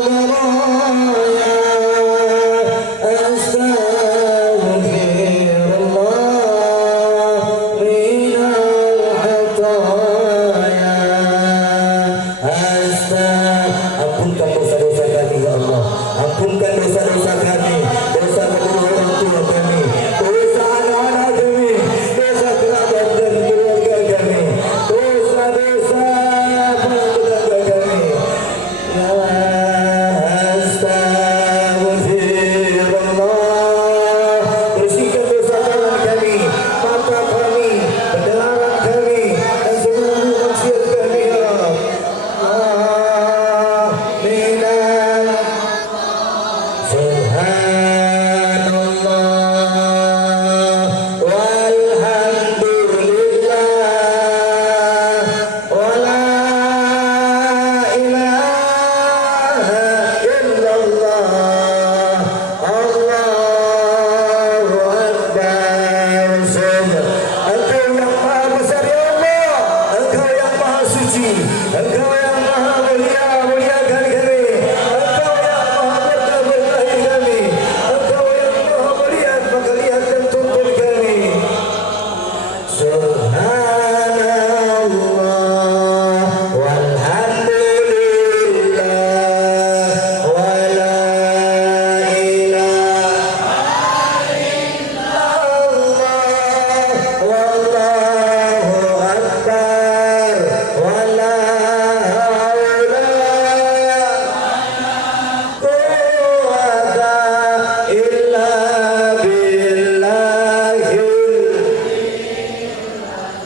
baraya. Ampunkan dosa-dosa kami ya Allah. Ampunkan dosa-dosa kami, dosa kedua orang tua kami, dosa anak-anak kami, dosa kerabat dan keluarga kami, dosa-dosa tetangga kami. Ya Astaghfirullah. Bersihkan dosa tangan kami, mata kami, pendengaran kami, dan seluruh maksiat kami ya Allah. Subhanallah walhamdulillah wala ilaha illallah Allahu Akbar. Engkau yang maha besar ya Allah, Engkau yang maha suci, Engkau yang maha mulia, muliakan kami. Engkau yang maha berkahi kami, Engkau yang maha melihat, maka lihat dan tuntun kami. Subhanallah walhamdulillah wala ilaha illallah wallahu akbar wala haula quwwata illa billahil.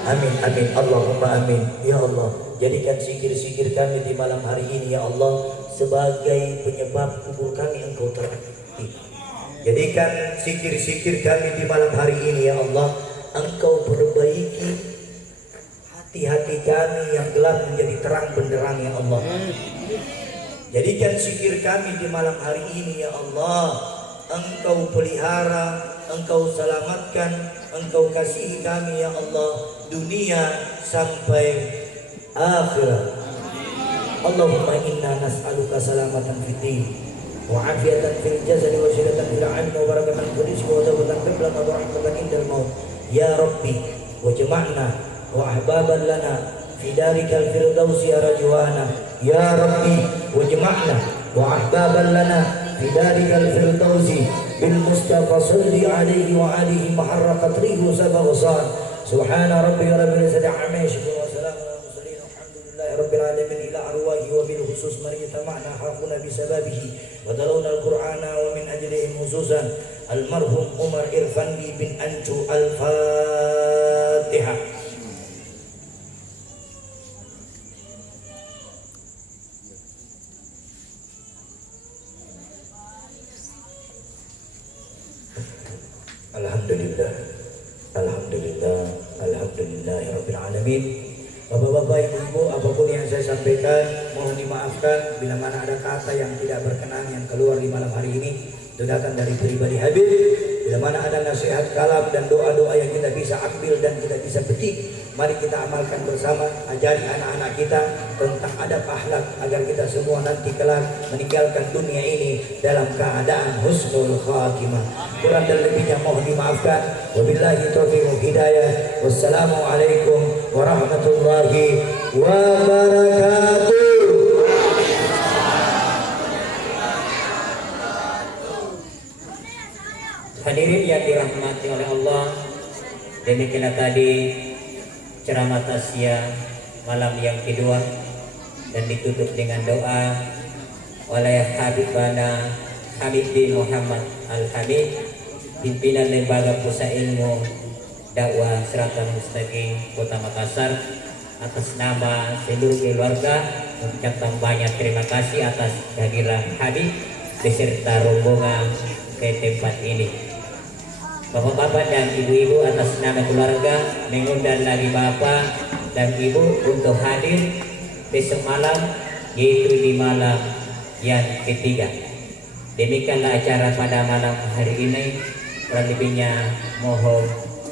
Amin, amin, Allahumma amin. Ya Allah, jadikan zikir-zikir kami di malam hari ini ya Allah sebagai penyebab kubur kami Engkau terangkan. Jadikan zikir-zikir kami di malam hari ini ya Allah. Engkau perbaiki hati-hati kami yang gelap menjadi terang benderang ya Allah. Jadikan zikir kami di malam hari ini ya Allah. Engkau pelihara, Engkau selamatkan, Engkau kasihi kami ya Allah, dunia sampai akhirat. Allahumma inna nas'aluka salamatan fid din wa afiyatan fil jasad wa syidatan fil 'ilmi wa barakatan fil rizqi wa tawbatan qabla wa rahmatan indal maut. Ya Rabbi, wa jama'na wa ahbaban lana fi darikal firdausi arjuana. Ya Rabbi, wa jama'na wa ahbaban lana fi darikal firdausi bil Mustafa salli alaihi wa alihi maharraqat rihu sabagsan. Subhana rabbika rabbil izzati amma yasifun wa salamun alal mursalin walhamdulillahi rabbil alamin. Ila arwahi wa bil khusus man yatama'na haquna bisababihi wa talawna al-Qur'ana wa min ajlihi khususan almarhum Umar Irfandi bin Ancu. Al-Fatihah. Alhamdulillah, alhamdulillah, alhamdulillahirabbil alamin. Bapak-bapak, ibu-ibu, apapun yang saya sampaikan mohon dimaafkan bila mana ada kata yang tidak berkenan yang keluar di malam hari ini. Itu datang dari pribadi Habib. Bila mana ada nasihat kalam dan doa-doa yang kita bisa ambil dan kita bisa petik, mari kita amalkan bersama. Ajari anak-anak kita tentang adab akhlak agar kita semua nanti kelak meninggalkan dunia ini dalam keadaan husnul khatimah. Kurang dan lebihnya mohon dimaafkan. Wabillahi taufiq wal hidayah. Wassalamualaikum warahmatullahi wabarakatuh. Hadirin yang dirahmati oleh Allah, demikianlah tadi ceramah tasya malam yang kedua dan ditutup dengan doa oleh Habibana Habib bin Muhammad Al-Habib, pimpinan Lembaga Pusat Ilmu Dakwah Siratal Mustaqim Kota Makassar. Atas nama seluruh keluarga mengucapkan banyak terima kasih atas kehadiran Habib beserta rombongan ke tempat ini. Bapak-bapak dan ibu-ibu, atas nama keluarga mengundang lagi bapak dan ibu untuk hadir besok malam, yaitu di malam yang ketiga. Demikianlah acara pada malam hari ini. Kurang lebihnya mohon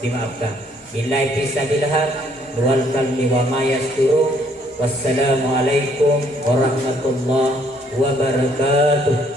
dimaafkan. Billahi fisabilillah wal qalbi wa ma yasturu. Wassalamualaikum warahmatullahi wabarakatuh.